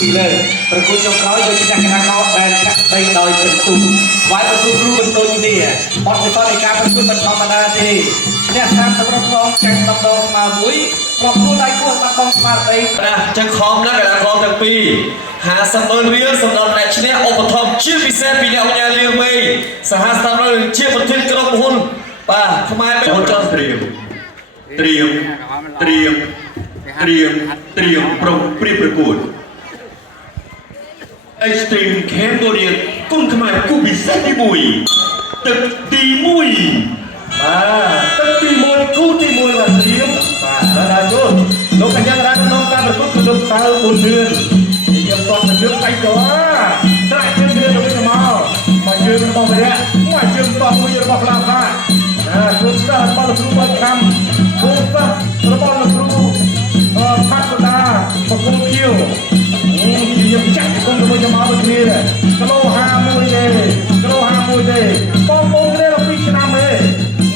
ពីលើប្រគួតចុងក្រោយយកឈ្នះកណ្ដាលកោដែលចាក់ដីដោយចិនទុំវាយប្រគួតគ្រូបន្ទូគ្នាបទពិសោធន៍នៃការប្រគួតមិនធម្មតាទេអ្នកតាមសម្រាប់រងចាញ់ដំដងស្មើមួយប្រគួតដៃគូបាត់បង់ស្មារតីណាចឹងខំណាកណ្ដាលកោទាំងពីរ50,000 រៀលសម្រាប់អ្នកឈ្នះឧបត្ថម្ភជាពិសេសពីអ្នកបញ្ញាលៀងមេសហស្ថាប័នជាប្រធានក្រុមហ៊ុនបាទខ្មែរមានចង់ត្រៀមប្រុងព្រៀបប្រកួត Extreme Cambodia គុណខ្មែរគូពិសេសទី1ទឹកទី1ទឹកទី1គូទី1បាទត្រៀមបាទដល់ចូលលោកកញ្ញារានក្នុងការប្រកួតគឺលោកតើ4 ឿននិយាយតទៅជើងដៃទៅស្រាច់ជើងទៅវិញមកជើងរបស់វិរៈមកជើងតមួយរបស់ខ្លាំងណាស់គ្រូសាស្ត្ររបស់លោកគ្រូបាត់ខំគ្រូសាស្ត្ររបស់លោកគ្រូផាត់កដាប្រគំភៀវនិយាយចាក់គុំជាមួយមកដូចគ្នាគីឡូ51ទេបងប្អូនគ្នាដល់2ឆ្នាំទេ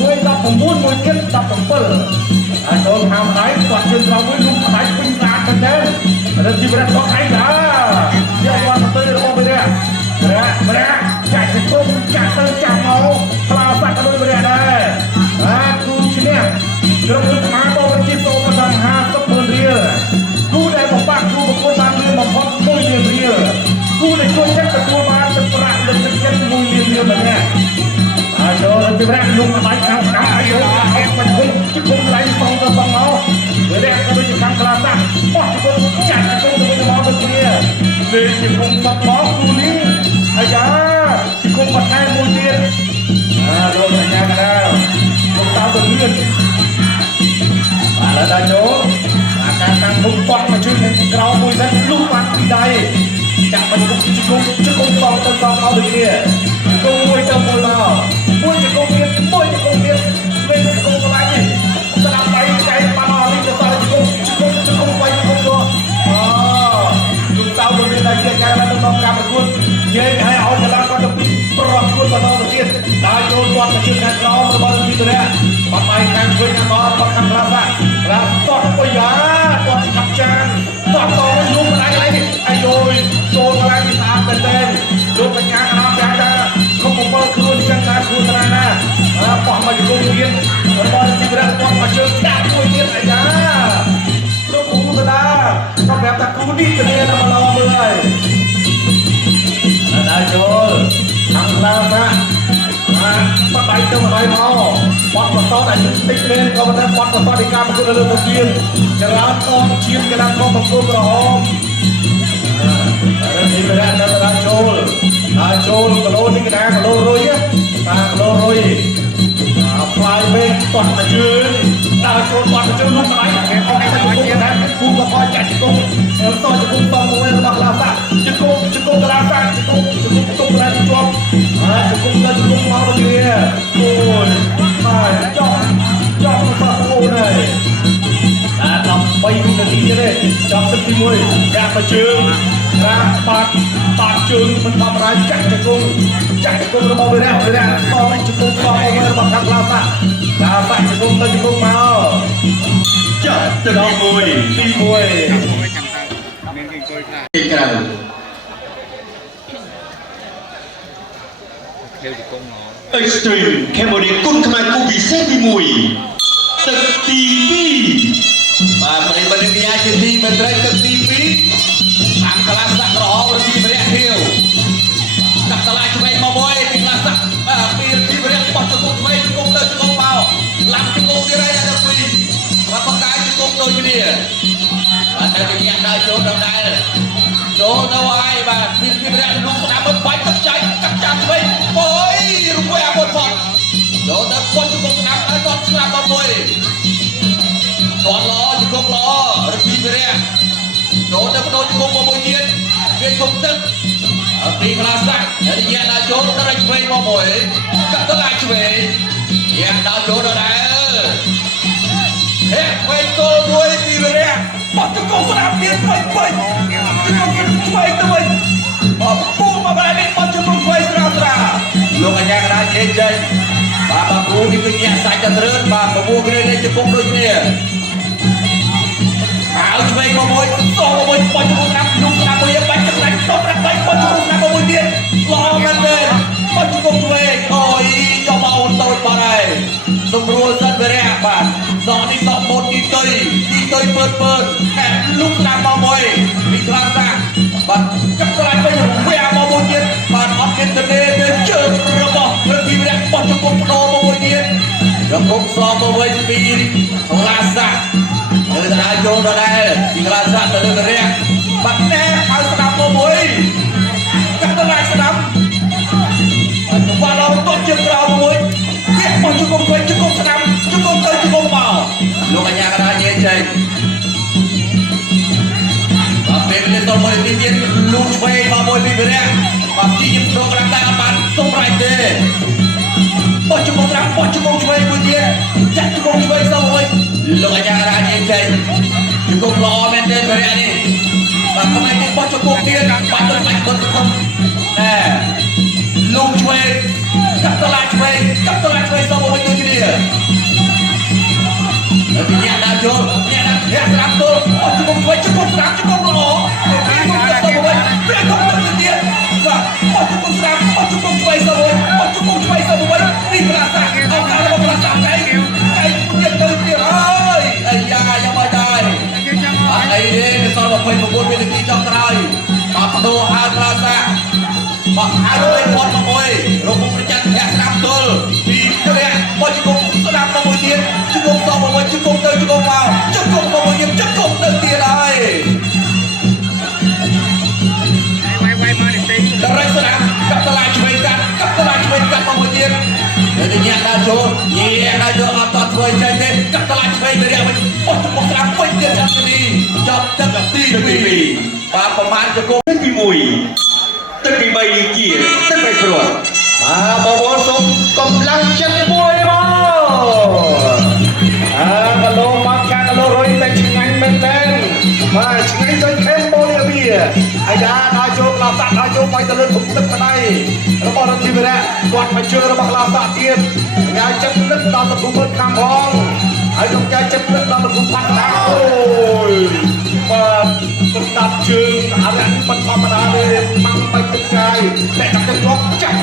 មួយ19មួយគិត17ហើយចូលខាងដៃគាត់ជើងក្រោមមួយលុបដៃពេញស្អាតមែនទេរត់ជីវិតរបស់ឯងដែរយកគាត់ទៅរបស់វិរៈចាក់គុំចាក់ទៅចាក់មកខ្លាសាក់ក៏ដូចវិរៈដែរគូឈ្នះក្រុមខ្មែរបរិជាសូមតាម50,000 រៀលគូដែលបំផាក់គូប្រកួតបានលឿនបំផុត1 លានរៀលគូដែលជួយចិត្តទទួលបានទឹកប្រាក់លើកទឹកចិត្ត1 លានរៀលម្នាក់ហើយចូលទៅប្រាក់លុំដៃខាងក្រៅហើយយកអែកបញ្ជុំជគុំដៃផងទៅផងមកវារះទៅជាខាងខ្លាសាក់បោះជគុំចាក់ជគុំទៅមកទៅគ្នាលេងជគុំបាត់មកគូនេះអាយ៉ាជគុំបន្ថែមមួយទៀតលោកកញ្ញាកណ្ដាលលោកតើទៅលឿនបាទដល់ចូលការតាំងមុខគាត់មកជួយក្រោមមួយនេះលុះបាត់ពីដៃចាក់បញ្ជុំជគុំបងទៅបងមកដូចគ្នាគូមួយទៅមួយមកមួយជគុំទៀតលេងជគុំកន្លែងនេះស្ដាប់ដៃចែកបានអស់នេះទៅដល់ជគុំវាយជគុំយកលោកតៅទៅមានតែជាការទៅដល់ការប្រកួតនិយាយឲ្យឲ្យកន្លងគាត់ទៅពីប្រកួតបន្តទៅទៀតដល់ចូលគាត់ទៅជិះខាងក្រោមរបស់ទីទៅនេះបាត់បាយខាងវិញមកបាត់ខាងក្រៅបាទតោះអុយយ៉ាតោះខាប់ចានតោះតលុំដៃនេះអាយយចូលកន្លែងនេះស្អាតមែនទេលោកបញ្ញាអត់យ៉ាងថាខ្ញុំបំពេញខ្លួនចឹងដែរខ្លួនត្រង់ណាបោះមកជគុំទៀតរបស់ជីវិតគាត់មកជើងដាក់មួយទៀតអាយ៉ាលោកគ្រូតាគាត់ប្រាប់ថាគ្រូនេះទៅនេះដល់ឡមើលហើយដល់ចូលខាងក្រៅណាបាត់ដៃទៅមកដៃមកបាត់បតតែយើងតិចលេងក៏មិនដែរបាត់បតនៃការប្រកួតលើទៅទៀតចរាចរណ៍ជាតិកណ្ដាលកងប្រកួតក្រហមនេះវាដល់ចូលគីឡូនេះកណ្ដាលគីឡូរុយតាគីឡូរុយផ្លាយវែងបាត់តែជើងដល់ចូលបាត់ទៅជើងលុបដៃគេអត់តែជគុំដែរគូក៏ខ້ອຍចាក់ជគុំតោះជគុំតមួយរបស់ឡាសាជគុំកន្លាសាជគុំកន្លាជាប់ជគុំទៅជគុំមកទៅគ្នាអូយបាទចប់មកអូនហើយ13 វិនាទីទេចាប់ទឹកទី1ដាក់មកជើងបាត់ជើងមិនធម្មតាចាក់ជគុំរបស់វិរៈតជគុំមករបស់ខាងឡាសាជគុំទៅជគុំមកចាក់ទឹកទី1មានគេអង្គុយខ្លះទីក្រៅExtreme Cambodia គុណខ្មែរគូពិសេសទី1ទឹកទី2បាទប្រិយមិត្តវិទ្យាជាទីមេត្រីទឹកទី2ខាងក្លាសាក់ក្រហមរទីវិរៈខៀវដាក់កន្លែងឆ្វេងមកមួយទីក្លាសាក់ពីរទីវិរៈបោះទៅឆ្វេងជង្គង់ទៅជង្គង់មកឡាប់ជង្គង់ទៀតហើយដល់ពីបាទបកាយជង្គង់ដូចគ្នាបាទតែវិញ្ញាណដើរចូលដល់ដែរចូលទៅហើយបាទពីវិរៈលុបស្ដាប់បាច់ទឹកចៃកាត់ចាក់ឆ្វេងអូយរំវាយអាបុតផងចូលទៅប៉ុនជង្គង់ស្ដាប់ហើយគាត់ស្ដាប់ដល់មួយគាត់ល្អជង្គង់ល្អរពីវិរៈចូលទៅបដូរជង្គង់មកមួយទៀតវាជង្គង់ទឹកពីក្លាសាក់ហើយយាដើរចូលទៅរែកឆ្វេងមកមួយកាត់ទៅឡាឆ្វេងយាដើរចូលដល់ដែរហេឆ្វេងគោលមួយពីវិរៈបោះជង្គង់ស្ដាប់ទៀតពេញជង្គង់ឆ្វេងទៅវិញពូមកបែបនេះបោះជង្គង់ឆ្វេងស្រាលលោកកញ្ញាកណ្ដាលចេញបាទគ្រូនេះគឺញាក់សាច់ទៅរឿនបាទប្រមូលគ្នាលេងជង្គង់ដូចគ្នាហើយឆ្វេងមកមួយតមកមួយបោះជង្គង់ស្ដាប់លុបស្ដាប់មួយ សម្រួលសិនវរៈបាទសក់នេះសក់ម៉ូតទីតុយពើតែលុកតាមមកមួយពីខ្លាំងសាបាទកាត់lạiវិញវាមកមួយទៀតបាទអត់មានទៅទេជើងរបស់ប្រទីវរៈបោះជង្គង់បដូរមកមួយទៀតរកុកសមកវិញពីខ្លាសាទៅដល់ចូលដល់ដែរពីខ្លាសាទៅលើវរៈបាត់ណែឲ្យស្ដាប់មកមួយកាត់lạiស្ដាប់បាទឡងទុតជើងក្រោមមួយវាបោះជង្គង់វិញជង្គង់ស្ដាប់ជង្គង់ទៅជង្គង់មកលោកអញ្ញាកដាញេចេញពេលនេះតមួយទីទៀតលូឆ្វេងមកមួយពីវរៈបាទទីយើងប្រកតាមតែបានសុំរ៉ៃទេបោះជង្គង់ស្ដាប់បោះជង្គង់ឆ្វេងមួយទៀតចាក់ជង្គង់ឆ្វេងទៅវិញលោកអញ្ញាកដាញេចេញជង្គង់ល្អមែនទេវរៈនេះបាទថ្មីនេះបោះជង្គង់ទៀតបាទទៅបាច់បត់ទៅណែលូឆ្វេងកាត់តឡាឆ្វេងទៅវិញដូចគ្នាពីអ្នកដើរចូលអ្នកដើរស្ដាប់ទៅអត់ជង្គង់ឆ្វេងជង្គង់ស្ដាប់ជង្គង់ល្អពីមកទៅវិញព្រះគុំទៅទៀតបាទអត់ជង្គង់ស្ដាប់អត់ជង្គង់ឆ្វេងទៅវិញអត់ជង្គង់ឆ្វេងទៅវិញនេះប្រាសាទអង្គការរបស់ប្រាសាទឯងទៀតទៅទៀតអើយអាយ៉ាយ៉ាងម៉េចដែរអត់អីទេនៅសល់29វិនាទីចុងក្រោយបាទបដូរហើយប្រាសាទបាទហើយវិញផុតមកមួយរកប្រចាំធាក់ស្ដាប់ទល់ពីព្រះមកជង្គង់ស្ដាប់មកមួយទៀតជង្គង់តមកវិញជង្គង់ទៅជង្គង់មកជង្គង់មកមួយទៀតជង្គង់ទៅទៀតហើយវាយមកនេះទេតរ៉ៃស្ដាប់កាត់តឡាឆ្វេងកាត់មកមួយទៀតហើយតែញាក់ដើរចូលដើរចូលអត់តធ្វើចេញទេកាត់តឡាឆ្វេងទៅរយៈវិញបោះជង្គង់ស្ដាប់វិញទៀតចាំនេះចប់ទឹកទី2បាទប្រមាណជង្គង់ទី1ទឹកទី3យើងជាទឹកបីព្រួតបងប្អូនសូមកម្លាំងចិត្តមួយមកគីឡូមកកាគីឡូរុយតែឆ្ងាញ់មែនតើបាទឆ្ងាញ់ដូចខេមបូលីវីអាយ៉ាដល់ចូលក្លាសាក់ដល់ចូលបាយទៅលើធុកទឹកម្ដាយរបស់រដ្ឋាភិបាលគាត់មកជើងរបស់ក្លាសាក់ទៀតញ៉ាំចិត្តនឹកដល់ទៅមើលខាងផងហើយខ្ញុំចាចិត្តនឹកដល់ទៅផាត់ដាអូយបាទស្ដាប់ជើងអារ៉ាក់មិនធម្មតាទេម៉ាំងបាច់ទឹកកាយតែដាក់ទៅជាប់ចាក់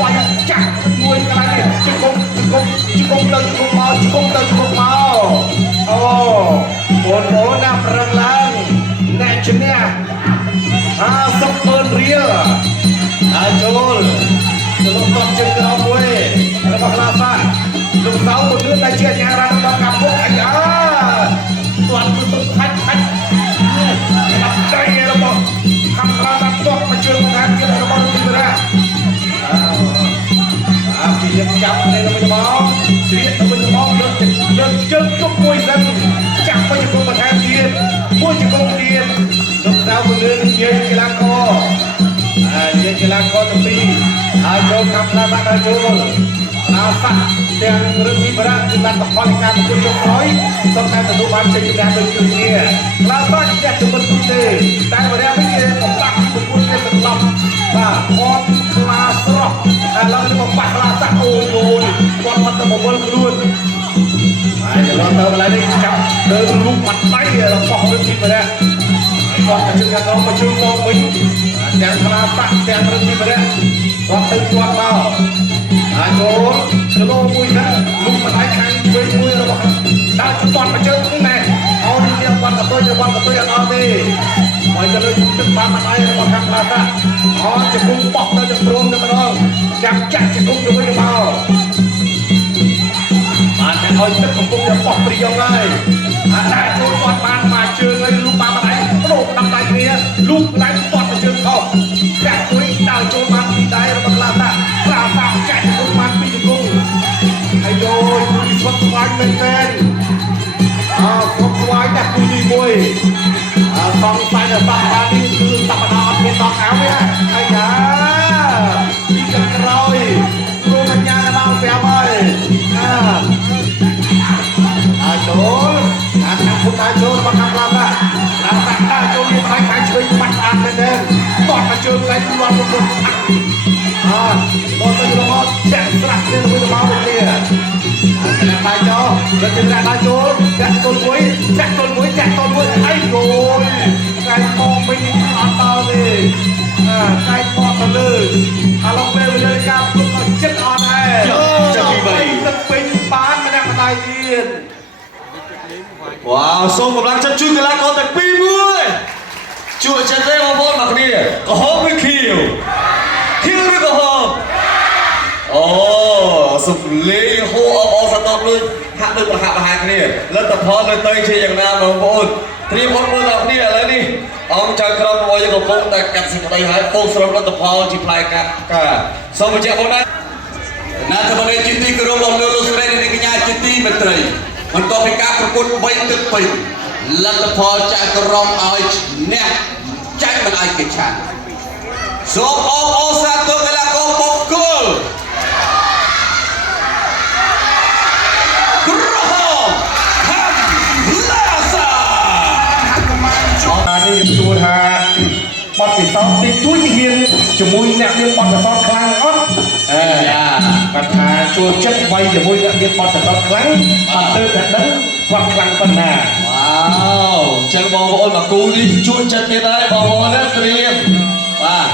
វាយចាក់មួយកន្លែងនេះជង្គង់ទៅជង្គង់មកជង្គង់ទៅជង្គង់មកអូបងប្អូនណាប្រឹងឡើងអ្នកឈ្នះ50,000រៀលដល់ចូលទៅលោកតបជើងក្រោមមួយរបស់ក្លាសាលោកសៅមួយលឿនតែជាអាញារ៉ារបស់កាពុកអាយ៉ាគាត់ទៅខាច់ដាក់ដៃរបស់ខាងក្លាសាតបមកជើងខាងទៀតរបស់លោកទីរ៉ាពីយើងចាប់នេះទៅមកជ្រៀតទៅមកលើកជើងជុំមួយសិនចាប់ទៅជង្គង់បន្ថែមទៀតមួយជង្គង់ទៀតលោកសៅមួយលឿននិយាយកីឡាករនិយាយកីឡាករទាំងពីរហើយចូលខាងក្លាសាដល់ចូលណាសាក់ទាំងរឹងពីបារាំងគឺបានបខលការប្រកួតចុងក្រោយសុទ្ធតែទទួលបានជ័យជំនះដូចគ្នាក្លាសាក់ជាជំនឿទេតែបារាំងវិញគេកំបាក់ប្រកួតគេសន្លប់បាទអត់ខ្លាស្រស់តែឡើយមកបាក់ក្លាសាក់អូយគាត់មកទៅបវល់ខ្លួនហើយដល់ទៅកន្លែងនេះចាប់ដើររូបបាត់ដៃរបស់រឹងពីបារាំងគាត់ទៅជើងខាងក្រោមមកជើងមកវិញទាំងក្លាសាក់ទាំងរឹងពីបារាំងគាត់ទៅគាត់មកហើយចូលគីឡូមួយហ្នឹងលុបបន្ថែមខាងវិញមួយរបស់ដាក់ចត់មកជើងនេះណែអត់នេះគាត់កតុយអត់ទេហើយទៅលើទឹកបានមកហើយរបស់ខាងក្លាសាអត់ជង្គង់បោះទៅជង្គង់ទៅម្ដងចាប់ចាក់ជង្គង់ទៅវិញទៅមកបានតែឲ្យទឹកកំពុងតែបោះព្រីយ៉ងហើយអាតែចូលគាត់បានមកជើងហើយលុបបានមកហើយបដូរដាក់ដៃគ្នាលុបដៃបោះទៅជើងខុសចាក់មួយដើរចូលបានពីដៃរបស់ក្លាសាចាក់ជង្គង់បានពីជង្គង់ហើយយកគូនេះស្វត់ស្វាយមែនទេស្វត់ស្វាយដាក់គូនេះមួយសងសាយដល់បាក់បាននេះគឺសប្តាហ៍អត់មានតោះអៅទេអាយ៉ាពីខាងក្រោយគ្រូកញ្ញាដល់ប្រាប់ហើយចូលខាងពុទ្ធចូលរបស់ខាងឡានដាក់ចូលមានផ្នែកខាងឆ្វេងបាត់ស្អាតមែនទេតោះមកជើងឡើងលាន់ពុទ្ធបងទៅរកចាក់ស្រាក់គ្នាទៅមកវិញគ្នាតែចោលទៅទីណាដល់ចូលចាក់ទល់មួយអីគោលតែមកវិញអត់ដល់ទេតែមកទៅលើឥឡូវពេលវេលាការពុទ្ធចិត្តអត់ដែរចាប់ទី3ទឹកពេញបា ว้าวសូមកម្លាំងចិត្តជួយកីឡាករទាំងពីរមួយជួយចិត្តទេបងប្អូនមកគ្នាក្រហមឬខៀវឬក្រហមអូសុំលេងហូអបអសតបលុយហាក់ដូចប្រហាក់ប្រហែលគ្នាលទ្ធផលនៅទៅជាយ៉ាងណាបងប្អូនត្រៀមអត់មើលដល់គ្នាឥឡូវនេះអង្គចៅក្រមរបស់យើងកំពុងតែកាត់សេចក្តីហើយពោលស្រុកលទ្ធផលជាផ្លែកាត់ការសូមបញ្ជាក់បងណាណាទៅមកជាទីគោរពលោកលោកស្រីនិងកញ្ញាជាទីមេត្រីបន្ទាប់ពីការប្រកួត3ទឹកពេញលទ្ធផលចៅក្រមឲ្យអ្នកចាច់មិនអាចគេឆានសូមអបអរសាទរកីឡាករបុគ្គលក្រហមហាំឡាសានេះខ្ញុំសួរថាបទពិសោធន៍ទីជួយហ៊ានជាមួយអ្នកមានបទពិសោធន៍ខ្លាំងអត់គាត់ថាចូលចិត្តវាយជាមួយអ្នកមានបទពិសោធន៍ខ្លាំងអត់ទៅតែដឹងគាត់ខ្លាំងប៉ុណ្ណាវ៉ាវចឹងបងប្អូនមកគូនេះជួយចិត្តទៀតហើយបងប្អូនណាត្រៀមបាទ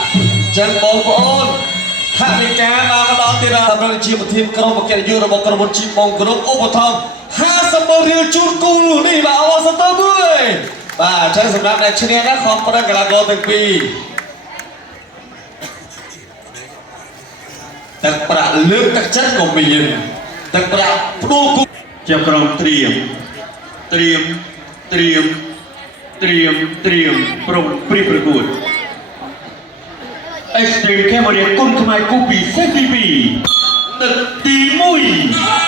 ចឹងបងប្អូនថាវិការមកដល់ទៀតសម្រាប់ជាប្រធានក្រុមប្រកែកយុរបស់ក្រុមហ៊ុនជីបងក្រុមឧបត្ថម្ភ50ម៉ឺនរៀលជូនគូនេះបាទអបអរសាទរមួយបាទចឹងសម្រាប់អ្នកឈ្នះណាខំប្រឹងកីឡាករទាំងពីរទឹកប្រាក់លើកទឹកចិត្តក៏មានទឹកប្រាក់ផ្ដួលគូជាក្រុមត្រៀមប្រំព្រៀបប្រកួតExtreme Cambodia គុណខ្មែរគូពិសេសទី2ទឹកទី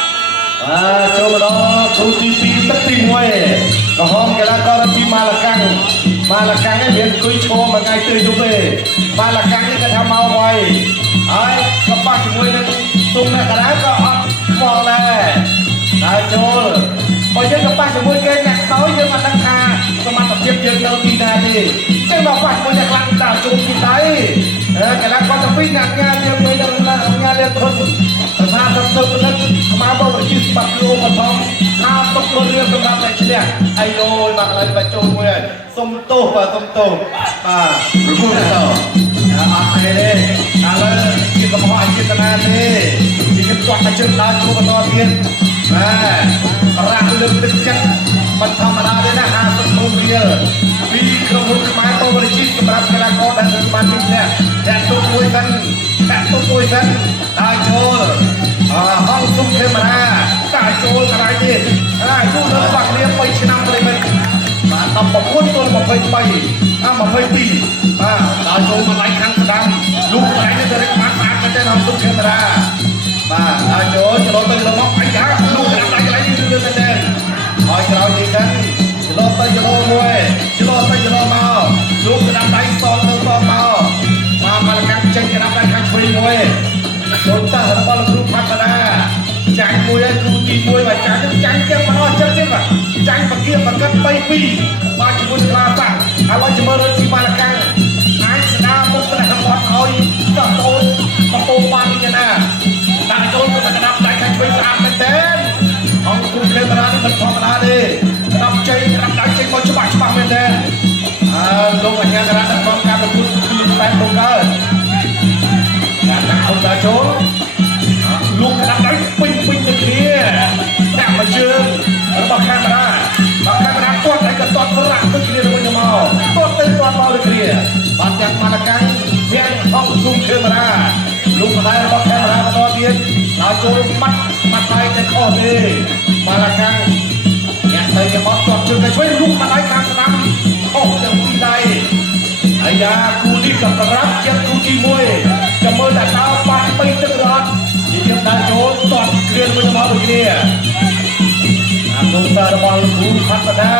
1ចូលមកដល់គូទី2ទឹកទី1ក្រហមកីឡាករពីម៉ាឡាកាំងនេះវាអង្គុយឈរមួយថ្ងៃទៅយប់ទេម៉ាឡាកាំងនេះគាត់ថាមកໄວហើយក៏ប៉ះជាមួយនឹងទុំអ្នកកណ្ដាលក៏អត់ខ្វល់ដែរចូលបើយើងក៏ប៉ះជាមួយគេអ្នកខ្សោយយើងមិនដឹងថាសមត្ថភាពយើងនៅទីណាទេចឹងដល់ប៉ះជាមួយអ្នកខ្លាំងតាចូលទីដៃកីឡាករទាំងពីរអ្នកញ៉ាយើងមិនដឹងញ៉ាលេធុនថាទៅនឹងស្មារតីប្រជាស្បាត់លោកបឋមថាទុកមួយរឿងសម្រាប់តែឈ្នះអីអូយមកឡើងបញ្ចូលមួយសុំទោសបាទប្រគួតទៅអត់ទេឥឡូវជាកំហុសអចេតនាទេជាខ្ញុំគាត់តែជើងដើរចូលបន្តទៀតបាទរ៉ាក់លើកទឹកចិត្តមិនធម្មតាទេណា50ម៉ឺនរៀលពីក្រុមហ៊ុនខ្មែរតូបរិជីសម្រាប់កីឡាករដែលត្រូវបានជិះនេះតែទុកមួយសិនហើយចូលហងសុំទេមរាតែចូលកន្លែងទៀតហើយយូរដល់បាក់លៀប3ឆ្នាំទៅវិញបាទ19ទល់23 22បាទដល់ចូលមកឡើងខាងស្ដាំលោកកន្លែងនេះទៅរៀបបានបានតែហងសុំទេមរាបាទដល់ចូលទៅមកអីយ៉ាលោកកន្លែងនេះទៅតែហើយក្រោយនេះហ្នឹងច្រឡំទៅច្រឡំមួយច្រឡំទៅច្រឡំមកលោកក្តាប់ដៃសងទៅសងមកមកកាត់ចេញក្តាប់ដៃខាងឆ្វេងមួយចូលទៅរបស់លោកគ្រូផាត់តាចាញ់មួយហើយគ្រូទី1បាទចាញ់ទៀតមកដល់ចិត្តទៀតបាទចាញ់បកៀបបកិត3-2បាទជាមួយខ្លាសាក់ហើយឲ្យជំរឿនរត់ពីបាល់កាំងអាចស្ដារមុខព្រះរបស់ឲ្យតោតកំពុងបានយ៉ាងណាដាក់ចូលទៅក្តាប់ដៃខាងឆ្វេងស្អាតមែនទេអង្គគុំលេបរានេះមិនធម្មតាទេក្តាប់ជ័យក្តាប់ដៃជ័យមកច្បាស់មែនទេលោកអញ្ញាការដឹកនាំការប្រកួតគឺបែបលោកកើតការដាក់អង្គតាចូលលោកក្តាប់ដៃពេញទៅគ្នាដាក់មកជើងរបស់កាមេរ៉ាទាត់តែក៏ទាត់ស្រាក់ទៅគ្នាទៅមកទាត់ទៅទាត់មកទៅគ្នាបាទទាំងម៉ាឡាកាំងទាំងអង្គស៊ុំកាមេរ៉ាលោកម្ដាយរបស់កាមេរ៉ាបន្តទៀតដល់ចូលបាត់ដៃតែខុសទេម៉ាឡាកាំងអ្នកទៅជាមកទាត់ជើងទៅជួយលោកម្ដាយខាងស្ដាំខុសទាំងពីរដៃអាយ៉ាគូនេះក៏ប្រាប់ជាគូទី1ចាំមើលតែតើបាក់3ទឹករត់និយាយដល់ចូលទាត់គ្រាមួយមកដូចគ្នាអានោះតើរបស់លោកគ្រូផាត់តា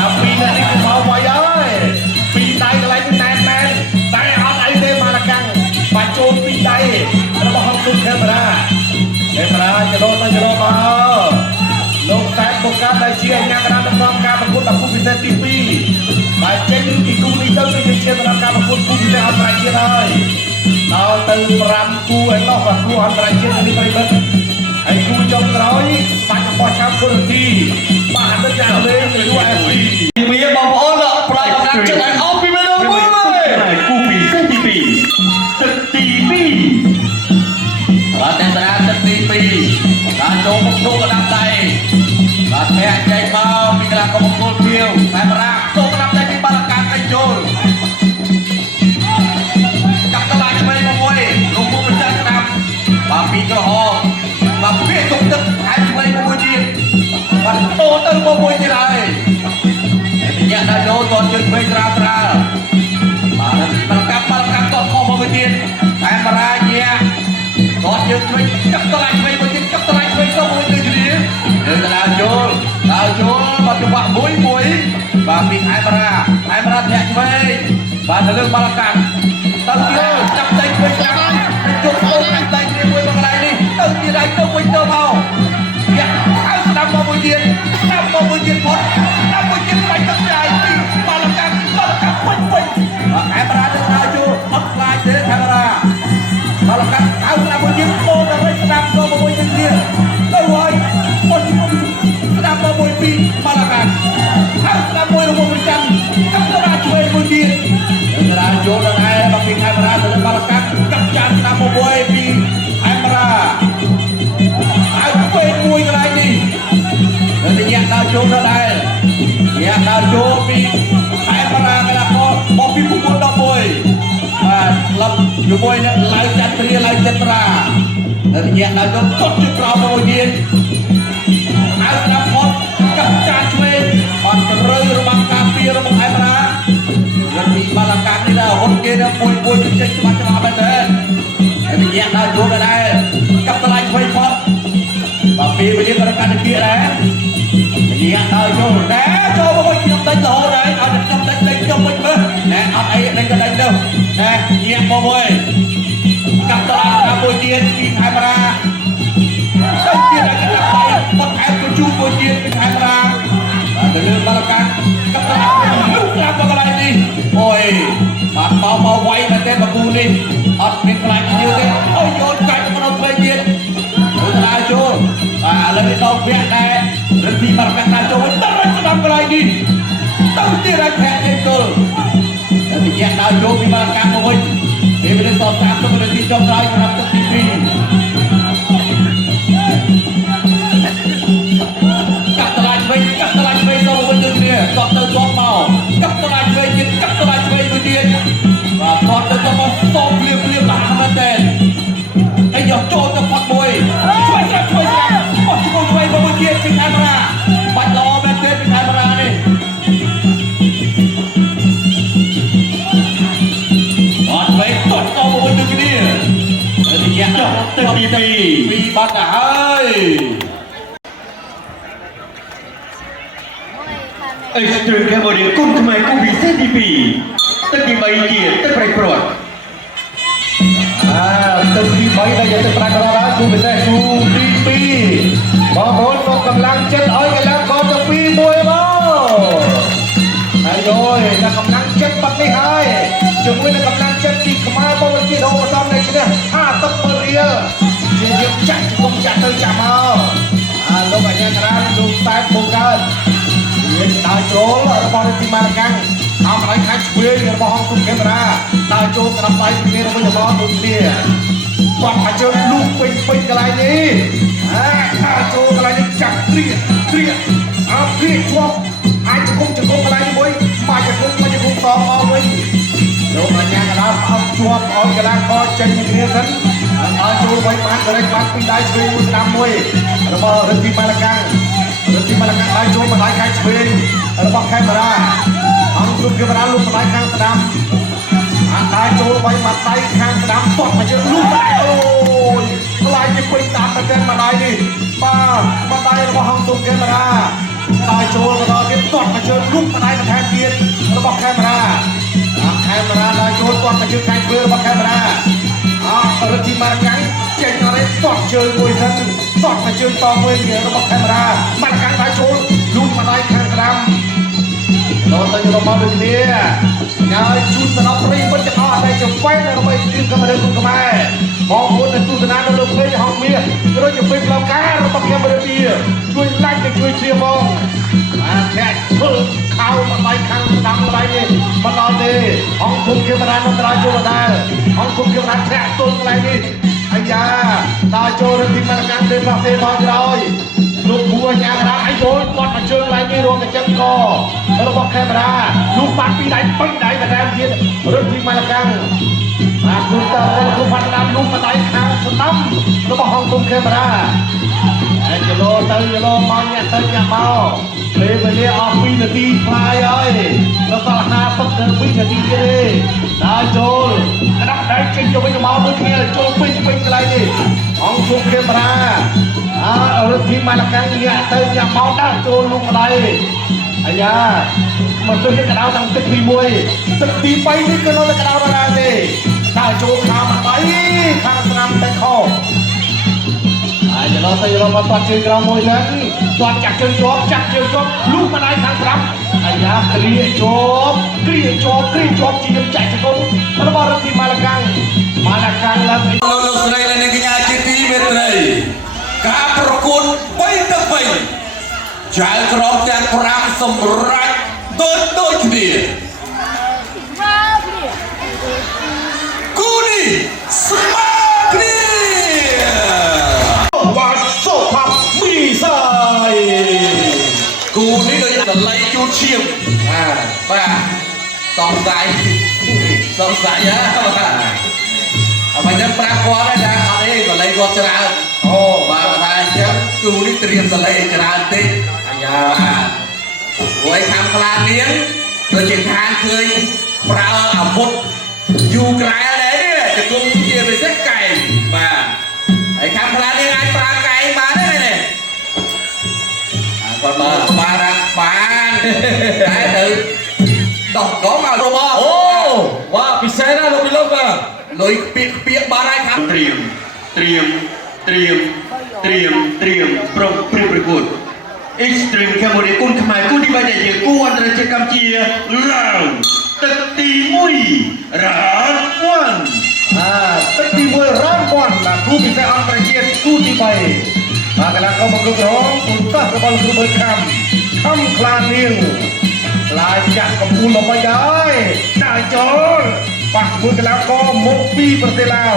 ដល់ពីនេះគឺមកໄວហើយពីដៃកន្លែងណែនតែអត់អីទេម៉ាឡាកាំងបាច់ចូលពីដៃរបស់អង្គគុំកាមេរ៉ាច្រឡំទៅច្រឡំមកលោកតែបុកកាដែលជាអាជ្ញាកណ្ដាលដំណើរការប្រកួតគូពិសេសទី2បាទចេញពីគូនេះទៅជាជាដំណើរការប្រកួតគូពិសេសអន្តរជាតិហើយដល់ទៅ5គូឯណោះបាទគូអន្តរជាតិនេះប្រិមិត្តហើយគូចុងក្រោយបាច់បោះឆាំគុណទីបាទទៅចាក់លេងទៅអេពីវាបងប្អូនប្រឡាក់ចិត្តឲ្យអស់ពីមេដងមួយគូពិសេសទី2ទឹកទី2បាទតែតាទឹកទី2បានចូលមកគ្រូកណ្ដាប់ដៃបាទแพ้ចេញមកពីកន្លែ là có một gol nhiều phải ra số năm tay đi ba là càng tay chôn cặp các bạn chơi một môi lùng mua một chân năm và bị cơ hồ và biết cũng tức hai chơi một môi tiền và tô tư một môi tiền này thì nhận đại đô còn chơi chơi ra và cặp còn không một môi tiền phải ra nhẹ còn chơi chơi cặp các bạn chơi một tiền cặp các bạn chơi số môi tiền gì đây là đào chôn và chụp bạn mũi và bị hai ra thẹn chơi và thời lượng ba là càng tao kia chặt tay với càng chụp tôi chặt tay với mũi bằng lại đi tao kia đánh đâu với tao mau ya áo năm mươi tiền phút 50 tiền đánh tất dài ba là càng quanh và hai ra được đào chôn bắt lại để hai ra ba là càng áo 50 tiền cô đã lấy 50 tiền kia đâu rồi năm mươi pi ba là càng áo 50 là 1% các ra chơi một tiền ra chỗ này bằng pin hai ra từ ba là càng chắc chắn 50 pi hai ra ai quên mùi cái này đi thì nhạc đào chỗ ra đây nhạc đào chỗ pi hai ra cái là có pi cũng muốn đọc mùi và lập nhiều mùi lại chặt ra thì nhạc đào chỗ tốt chụp rau mùi tiền áo 5 phút chắc chắn chơi còn rơi rồi bằng cà phê rồi bằng hai ra lần bị ba là càng đi đâu hôn kia nó mùi chân cho bạn cho bạn thế thì nhạc đào chỗ ra đây cặp tay lại quay phút và vì bây giờ nó cắt kia đấy nhẹ đào chỗ đá cho một cái trong đánh lỗ đấy ở trong đánh trong mình nữa nè ở đây đánh cái đánh đâu nè nhẹ một môi cặp tay là môi tiền pin hai ra đầu tiên là cái cặp tay một em của chú môi tiền pin hai ra và từ từ ba cắt cặp tay lúc làm vào cái này đi ôi bạn mau quay lên tên mà cu đi ở cái lại như thế ôi ôi cái nó đâu quay tiền đào chỗ và lên đầu vẹn này lên thì mà các đào chỗ vẫn tất cả làm cái này đi đầu tiên là thẹn lên cơ thì nhẹ đào chỗ vì mà các ngôi thì bây giờ so sánh tôi mới đi trong lại làm tất TV cắt lại chơi sau một đường kia còn tới con màu cắt lại chơi một tiền và còn tới cho một số liệp là hai tênไอ้ยอดโจจะพอดมวยช่วยกันพอดมวยช่วยบอลเกียร์เป็นไงมาล่ะบัดรอแมนเทสเป็นไงมาล่ะนี่บอลไปตดเอาบอลดึงนี่ที่แย่จบตึ้งปีบัดอ่ะเฮ้ยไอ้สตรีมแคมเบอร์เดียกุ้งทำไมกูบีเส้นดีปีตั้งที่ใบเกียร์ตั้งไปโปรดตึกที่ใบได้ยังจะปรากฏว่ากูเป็นได้กูปีบอลบอลตกกำลังเจ็ดอ้อยกันแล้วก็จะปีมวยบอลไอ้โย้ยนักกำลังเจ็ดปัดนี่ให้จงไว้นักกำลังเจ็ดที่ขมาบอลที่โดนซ้อมในชนิด5 tấc per riaที่เดียวจัดคงจัดtới chạmเอาลูกอันนี้ครับลูกตายโบกันเห็นตาโจ้แล้วบอลที่มากันทำอะไรคัดเวย์บอลตุ้มเกมราตาโจ้กระไปที่นี่เราไม่จะบอลตุ้มเนี่ยบอลอาจจะลูกเป็นอะไรนี่ตาโจ้อะไรนี่จับเรียช่วงอาจจะคงอะไรนี่บุ้ยมาจะคงต่อเอาบุ้ยลูกอันนี้ครับเอาช่วงเอากระลังก็เจนอย่างนี้กันตาโจ้ไว้มันอะไรมันเป็นได้ช่วยมุดน้ำบุ้ยแล้วบอลเรื่องที่มาละกันตาโจ้มาได้ใครช่วยแล้วบอลแค่มาได้เอาลูกเกมราลูกมาได้ข้างสนามตาโจ้ไว้มาได้ข้างสนามตอดมาเจอลูกได้โอ้ยอะไรจะคุยตามมาเกินมาได้ดิมาได้แล้วก็ห้องตุ้มเกมราตาโจ้ก็รอเก็บตอดมาเจอลูกมาได้มาแทนเกียร์แล้วบอกแคมราตาโจ้ตอดมาเจอใครเพื่อบอกแคมราเรื่องที่มากังเจนอะไรตอดเจอมวยกันตอดมาเจอต่อมวยเกียร์แล้วบอกแคมรามากังตาโจ้ลูกมาได้ข้างสนามเราต้องอยู่กับมันดูดีอย่าชุดมันเอาไปมันจะเอาอะไรจะไฟเราไปตีกันมาเดินกันมา มองคนในตู้ธนาคารเราเคยห้องเมียเราจะไปปลาก้าเราต้องยังไม่ได้เมียช่วยไล่ไปช่วยเชียร์มองแค่เพิ่มข้าวมาไปข้างดังอะไรนี่มานอนเลยห้องคุมเกี่ยวกับร้านน้ำตาโจรได้ห้องคุมเกี่ยวกับร้านแค่ต้นอะไรนี่ไอ้ยาตาโจรที่มันการเดินมาเตะบอลเลยลูกบัวยางร้านไอ้โจรบอลมาเชิงอะไรนี่รวมกันจัง ก็ระบบแคมราลูกปัดปีไหนปีไหนแต่แดมเย็นเรื่องที่มาละกังมาคุณตาคุณพันน้ำลูกมาไหนข้างสตัมระบบห้องตุ้มแคมราจะโลเตยโลมองเนี่ยเตยเนี่ยเมาเลยไปเรียกออกปีนาทีพลายเอ้ยแล้วก็หาปักเดินปีนาทีกันเลยได้โจลกระดับได้จริงจะไปเมาด้วยเนี่ยโจลปีจะเป็นอะไรดิห้องตุ้มแคมราเรื่องที่มาละกังเนี่ยเตยเนี่ยเมาได้โจลลุงอะไรอายามันเป็นกระดาวทางตึกปีมวยตึกปีไปนี่ก็เรากระดาวอะไรดิได้โจลข้ามไปข้างสนามแต่ข้ออย่ารอตีเรามาตัดเชือกเรามวยนั้นตัดจากเชือกจับลูกมาได้ทางครับอายาเกลียจบจีนแจกจะกงระบาดที่มาละกังแล้วលោកស្រីและអ្នកកញ្ញាជាទីមេត្រីការប្រកួត3ទៅ2ចៅក្រមទាំង5សម្រាប់ដូចគ្នាគូនេះស្មើគ្នាវ៉ាសូផាប់មីសាយគូនេះដូចតលៃជួឈៀមបាទសងសាយបាទអញ្ចឹងប្រាប់គាត់ដែរថាអត់ទេតលៃគាត់ច្រើនបាទថាអញ្ចឹងគូនេះត្រៀមតលៃច្រើនទេអាយ៉ាព្រោះខាងខ្លានាងដូចជាខាងឃើញប្រើអាវុធយូក្រែនដែរនេះជង្គង់ជាពិសេសកែងបាទហើយខាងខ្លានាងអាចប្រើកែងបានទេនេះគាត់បានតែទៅដោះដងឲ្យរបស់វ៉ាពិសេសណាលោកពីលោកបាទលុយពាកបានហើយខាងត្រៀមប្រំព្រៀបប្រកួត Extreme Cambodia គុនខ្មែរគូទី3ដែលជាគូអន្តរជាតិកម្ពុជាឡើងទឹកទី1រ៉ាន1ទឹកទី1រ៉ាន1làគូពិសេសអន្តរជាតិគូទី3កន្លងក៏មកគ្រប់គ្រងគុនតោះរបស់គ្រូបើខំខ្លានាងខ្លាចាក់កំពូលរបស់ហើយដើរចូលប៉ះមួយកន្លងក៏មកពីប្រទេសឡាវ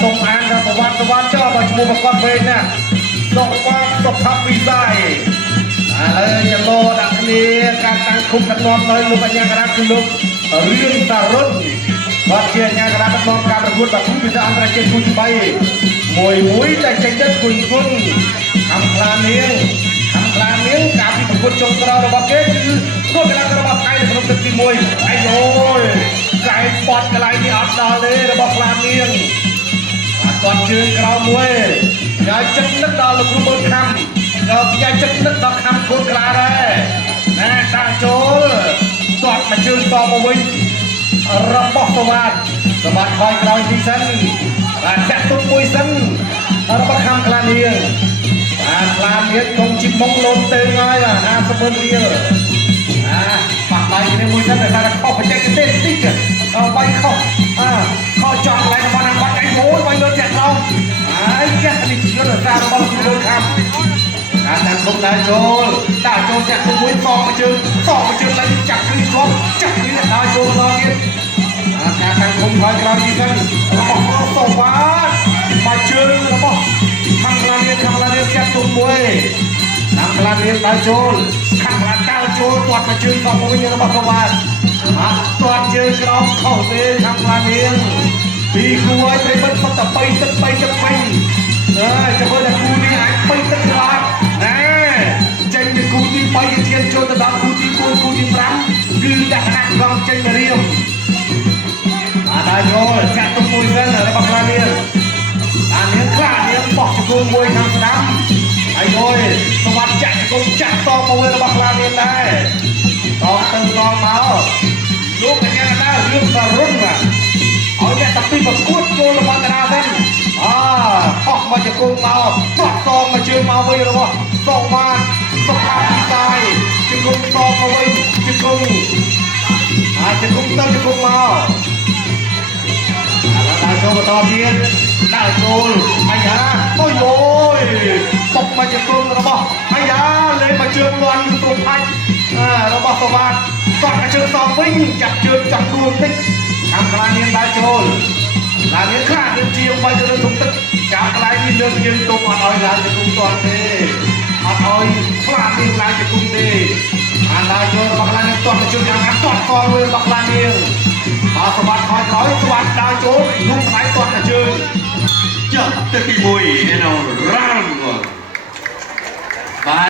សូមអានប្រវត្តិចោលបើឈ្មោះប្រកបវិញណាសុខផាប់វិស័យហើយចលោដាក់គ្នាការតាំងគុំដឹកនាំដោយលោកអញ្ញាការ៉ាគឺលោករៀនតារុនបាទជាអញ្ញាការ៉ាដឹកនាំការប្រកួតបាគូពិសេសអន្តរជាតិគូទី3មួយតែចេញទៅគុញខាងខ្លានាងការពីប្រកួតចុងក្រោយរបស់គេគឺគុំកន្លងរបស់ថ្ងៃនៅក្នុងទឹកទី1អាយអូយកែបត់កន្លែងនេះអត់ដល់ទេរបស់ខ្លានាងគាត់ជើងក្រោមមួយយ៉ាចិត្តនឹកដល់លោកគ្រូមើលខំដល់យ៉ាចិត្តនឹកដល់ខំគូនខ្លាដែរណាដាក់ចូលគាត់មកជើងតមកវិញរបស់សវ៉ាតខយក្រោយទីសិនបាទចាក់ទុកមួយសិនរបស់ខំខ្លានាងខ្លានាងកុំជីមុងលោតទៅហើយបាទ50,000រៀលបាក់ដៃគ្នាមួយសិនតែថាខុសបច្ចេកទេសតិចដល់បាយខុសចង់កន្លែងរបស់ណាបាត់ឯងមួយបាយលើចាក់ឡងហើយចាក់នេះយុទ្ធសាស្ត្ររបស់គ្រូខាងការតាមគុំដែរចូលចាក់ទៅមួយសងមកជើងឡើងចាក់នេះគាត់ចាក់នេះដល់ចូលដល់ទៀតការតាមគុំហើយក្រោយទីសិនរបស់គ្រូសវ៉ាមកជើងរបស់ខាងឡានចាក់ទុំមួយខាងឡានដល់ចូលខាងឡានដល់ចូលគាត់មកជើងក៏មួយរបស់សវ៉ាគាត់ជើងក្រោមខុសទេខាងឡានពីគួរឲ្យប្រិមិត្តផុតតែ3ទឹកចាំមើលតែគូនេះអាច3ទឹកក្រោយចេញពីគូទី3ជាទៀនចូលទៅដល់គូទី4គូទី5គឺដាក់ដាក់កងចេញមករៀមដល់ចូលចាក់ទុំមួយសិនរបស់ខ្លានាងខ្លានាងបោះជង្គង់មួយខាងស្ដាំហើយយល់សវត្ថចាក់ជង្គង់ចាក់តមកវិញរបស់ខ្លានាងដែរតទៅមកលោកកញ្ញាណារឿងសរុបឲ្យអ្នកតាពីប្រកួតចូលរបស់តារាវិញអស់មកជង្គង់មកទាត់តមកជើងមកវិញរបស់សងបានសុខាពីតាយជង្គង់តមកវិញជង្គង់ទៅជង្គង់មកដល់ចូលបន្តទៀតដាក់ចូលអាយ៉ាអូយបុកមកជង្គង់របស់អាយ៉ាលេងមកជើងលាន់ទូផាច់របស់សវ៉ាតគាត់មកជើងសងវិញចាប់ជើងចាប់ដួលតិចខាងខ្លានាងដាក់ចូលឡានាងខ្លានាងជាងបីទៅលើទុំទឹកចាប់កន្លែងនេះលើកយើងទុំអត់ឲ្យឡើងជង្គង់ទាត់ទេអត់ឲ្យខ្លានាងឡើងជង្គង់ទេ toàn là trường hàng toàn con người bọc lan nhiều mà các bạn hỏi nói các bạn đào chỗ lúc phải toàn là trường chợt tới đi mùi nào răng và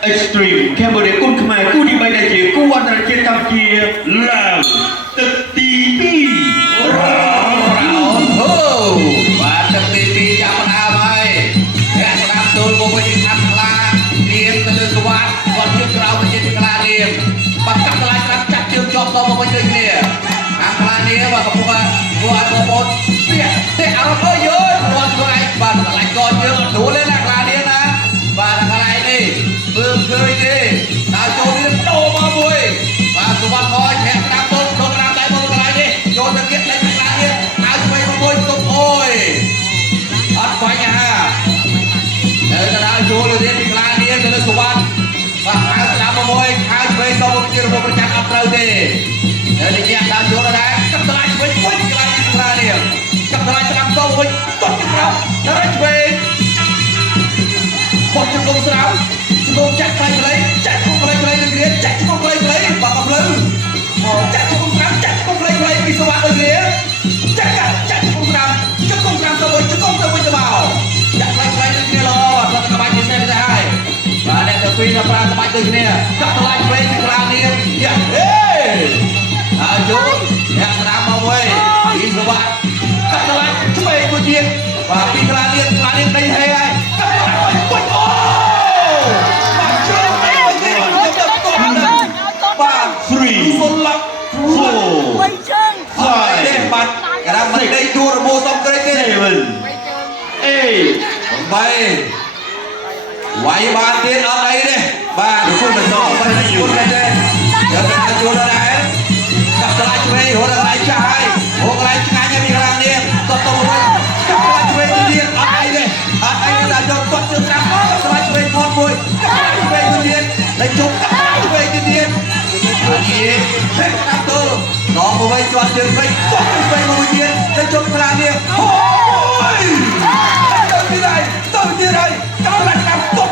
Extreme Cambodia cung khmer cú đi bay đại diện cú anh đại diện Campuchia là tự tí pi và tập đi đi chạm nào vậy hẹn làm tôi vô với những thằng la điềm từ từ quạt còn chưa cầu với những la điềm bắt cặp lại làm chặt chưa cho tôi với những này thằng la điềm và các bạn một để áo hơi dưới còn lại và lại còn chưa đủ lên thằng la điềm á và thằng lại đi vương cười đi nào cho đi đồ mà vui và các bạn thôi hẹn làm tôi không làm tay một cái đi cho thực hiện lấy thằng la điềm nào cho mấy vui tục thôi ăn quay nhà để ta đã chua được đến la điên từ lúc ban và hai làm một môi hai về sau một chiếc một trăm áp đầu đi để đi nhẹ đã chua đã cắt lại với quýt cái la điên cắt lại làm sau với tốt cái nào nó ra về một chiếc công sao công chắc phải lấy chắc không lấy được kia chắc không lấy và cầm lưng chắc không lấy khi số bạn ở kia chắc không làm sao với chứ không sao với cho bảo chắc lấy được kia lo và các bạn xem ra hai và đẹp được quy là các bạn từ kia chắc lấy cái là đi chú đẹp làm bao vây đi số bạn chắc lấy chúng mày của tiền và khi là điên đây hay ai chắc lấy quên three four five bạn cái đó mình đây đua rồi mua xong cái đấy seven eight bay quay ba tiền ở đây đi ba được không mình đó phải nhiều đây đây giờ mình đã chua đây cặp lại cho đây hồi lại trai hồi lại trai nhà mình làm đi tốt tốt rồi cặp lại cho đây tiền ở đây đi ở đây là cho tốt chưa cặp lại cho đây con vui cặp lại cho đây tiền lấy chụp cặp lại cho đây tiền gì hết năm tư nó một vây toàn trường vây tốt vây một tiền lấy chụp làm đi ôi từ từ đây các bạn làm tốt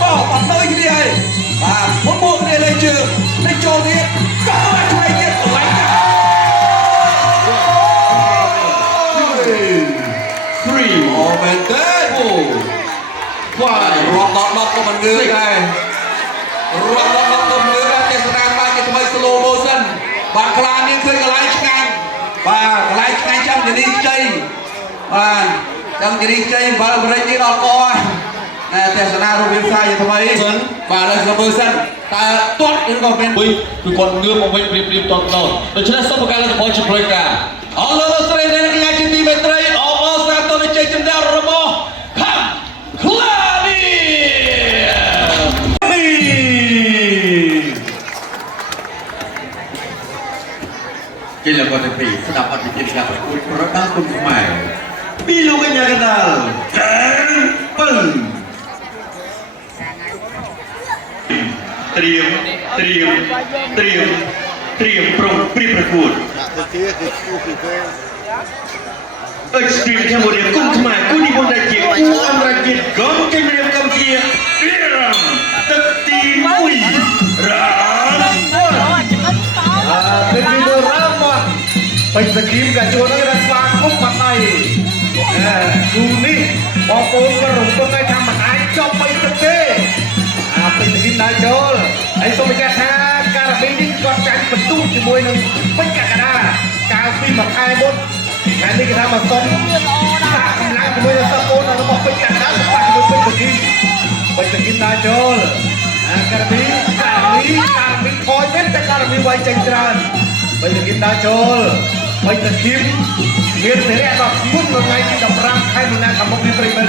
bỏ bằng nơi cái này và một bộ này lên trường lên cho đi các bạn cho anh của anh three bên tới five lọt của mình đưa này lọt của mình đưa ra cái sàn ba cái máy slow motion và clan những người lại chăng và lại chăng trong thì đi chơi và trong thì đi chơi và mình đi đọc coiแต่สนาโรงเรียนทรายทำไมบ่าเลยเสมอสั้นแต่ต้นยังก็เป็นคือคนเงือกมาไว้เรียบตอนโดยเฉพาะสมการและพอจะปล่อยการเอาเลยเราแสดงในงานจิตติเมตรัยออกมาสร้างตัวในใจจันดาระบบข้ามคลาดีกินแล้วก็จะปีสนับอัดกิจกรรมคุณพระด้านคุณใหม่ Pilu kanya kenal peng Trium pri prakut Extreme Cambodia cung khmer cung đi môn đại diện cung âm đại diện gom cây miền Campuchia Iram tất ti mui ramเป็นที่เริ่มมาไปสกีมกับโจนักเรียนฟังคุกมาไทยดูนี่พอโกงกระหลงตัวไอ้ทำมันไอ้จบไปสกีไปสกีมได้โจลไอ้ตัวไม่แก่แท้การบินดิ้งก่อนการประตูจีมวยหนึ่งไม่แก่กันนะการบินมาไทยหมดงานนี้ก็ทำมาซ้อมสร้างกำลังจีมวยจะตะโกนเราบอกไปกันนะสบายเลยไปสกีมได้โจลการบินคอยเว้นแต่การบินไวใจจราไปสกีมได้โจลไปสกีมเรียนเสร็จแล้วก็มุ่งลงในที่ดำรังให้มันน่าทำมุกนี้เป็น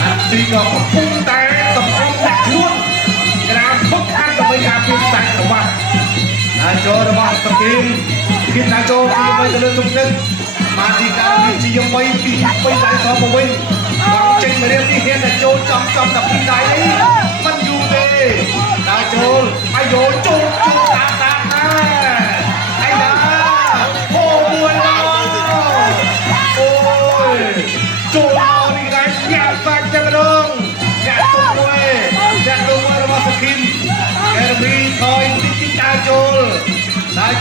อันที่ก็พุ่งแต่สมองแตกล้วนกระดานทุกท่านก็พยายามพุ่งแต่ระวังนาโจระวังสกีมกินนาโจที่ไปจะเลือกทุกนึงมาที่การวิจิยมไปปีไปได้สองไปวางใจมาเรียนที่เห็นนาโจจำกับที่ไหนมันอยู่เด้นาโจไอโยโจตาไอ้ดาโอ้มวยเราโอ้ยโจนี่ไงอยากฟังจะกระดองอยากตัวมวยระวังสกินแกระบี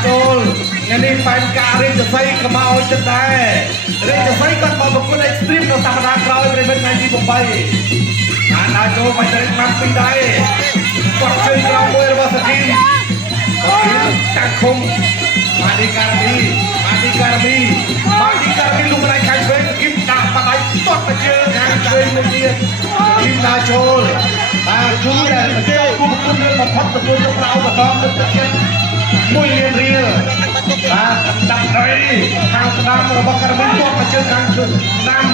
ចូលថ្ងៃនេះបែបការរៀនសរសៃក៏មកឲ្យចិត្តដែររៀនសរសៃគាត់មកប្រកួត Extreme នៅសប្តាហ៍ក្រោយប្រិមិត្តថ្ងៃទី8ដាចូលបាច់រិទ្ធបានពីដែរគាត់ជើងក្រោមមួយរបស់សគីមតាក់ឃុំម៉ាឌីការមីលុកដៃខាងឆ្វេងសគីមដាក់បាត់ដៃទាត់ទៅជើងខាងឆ្វេងមួយទៀតសគីមដាចូលគូដែលប្រទេសគូប្រកួតរឿងបំផុតទទួលយកប្រោបតំទឹកចិត្តមួយលានរៀលដាក់ដៃខាងស្ដាំរបស់ការមីទាត់ទៅជើងខាងស្ដាំ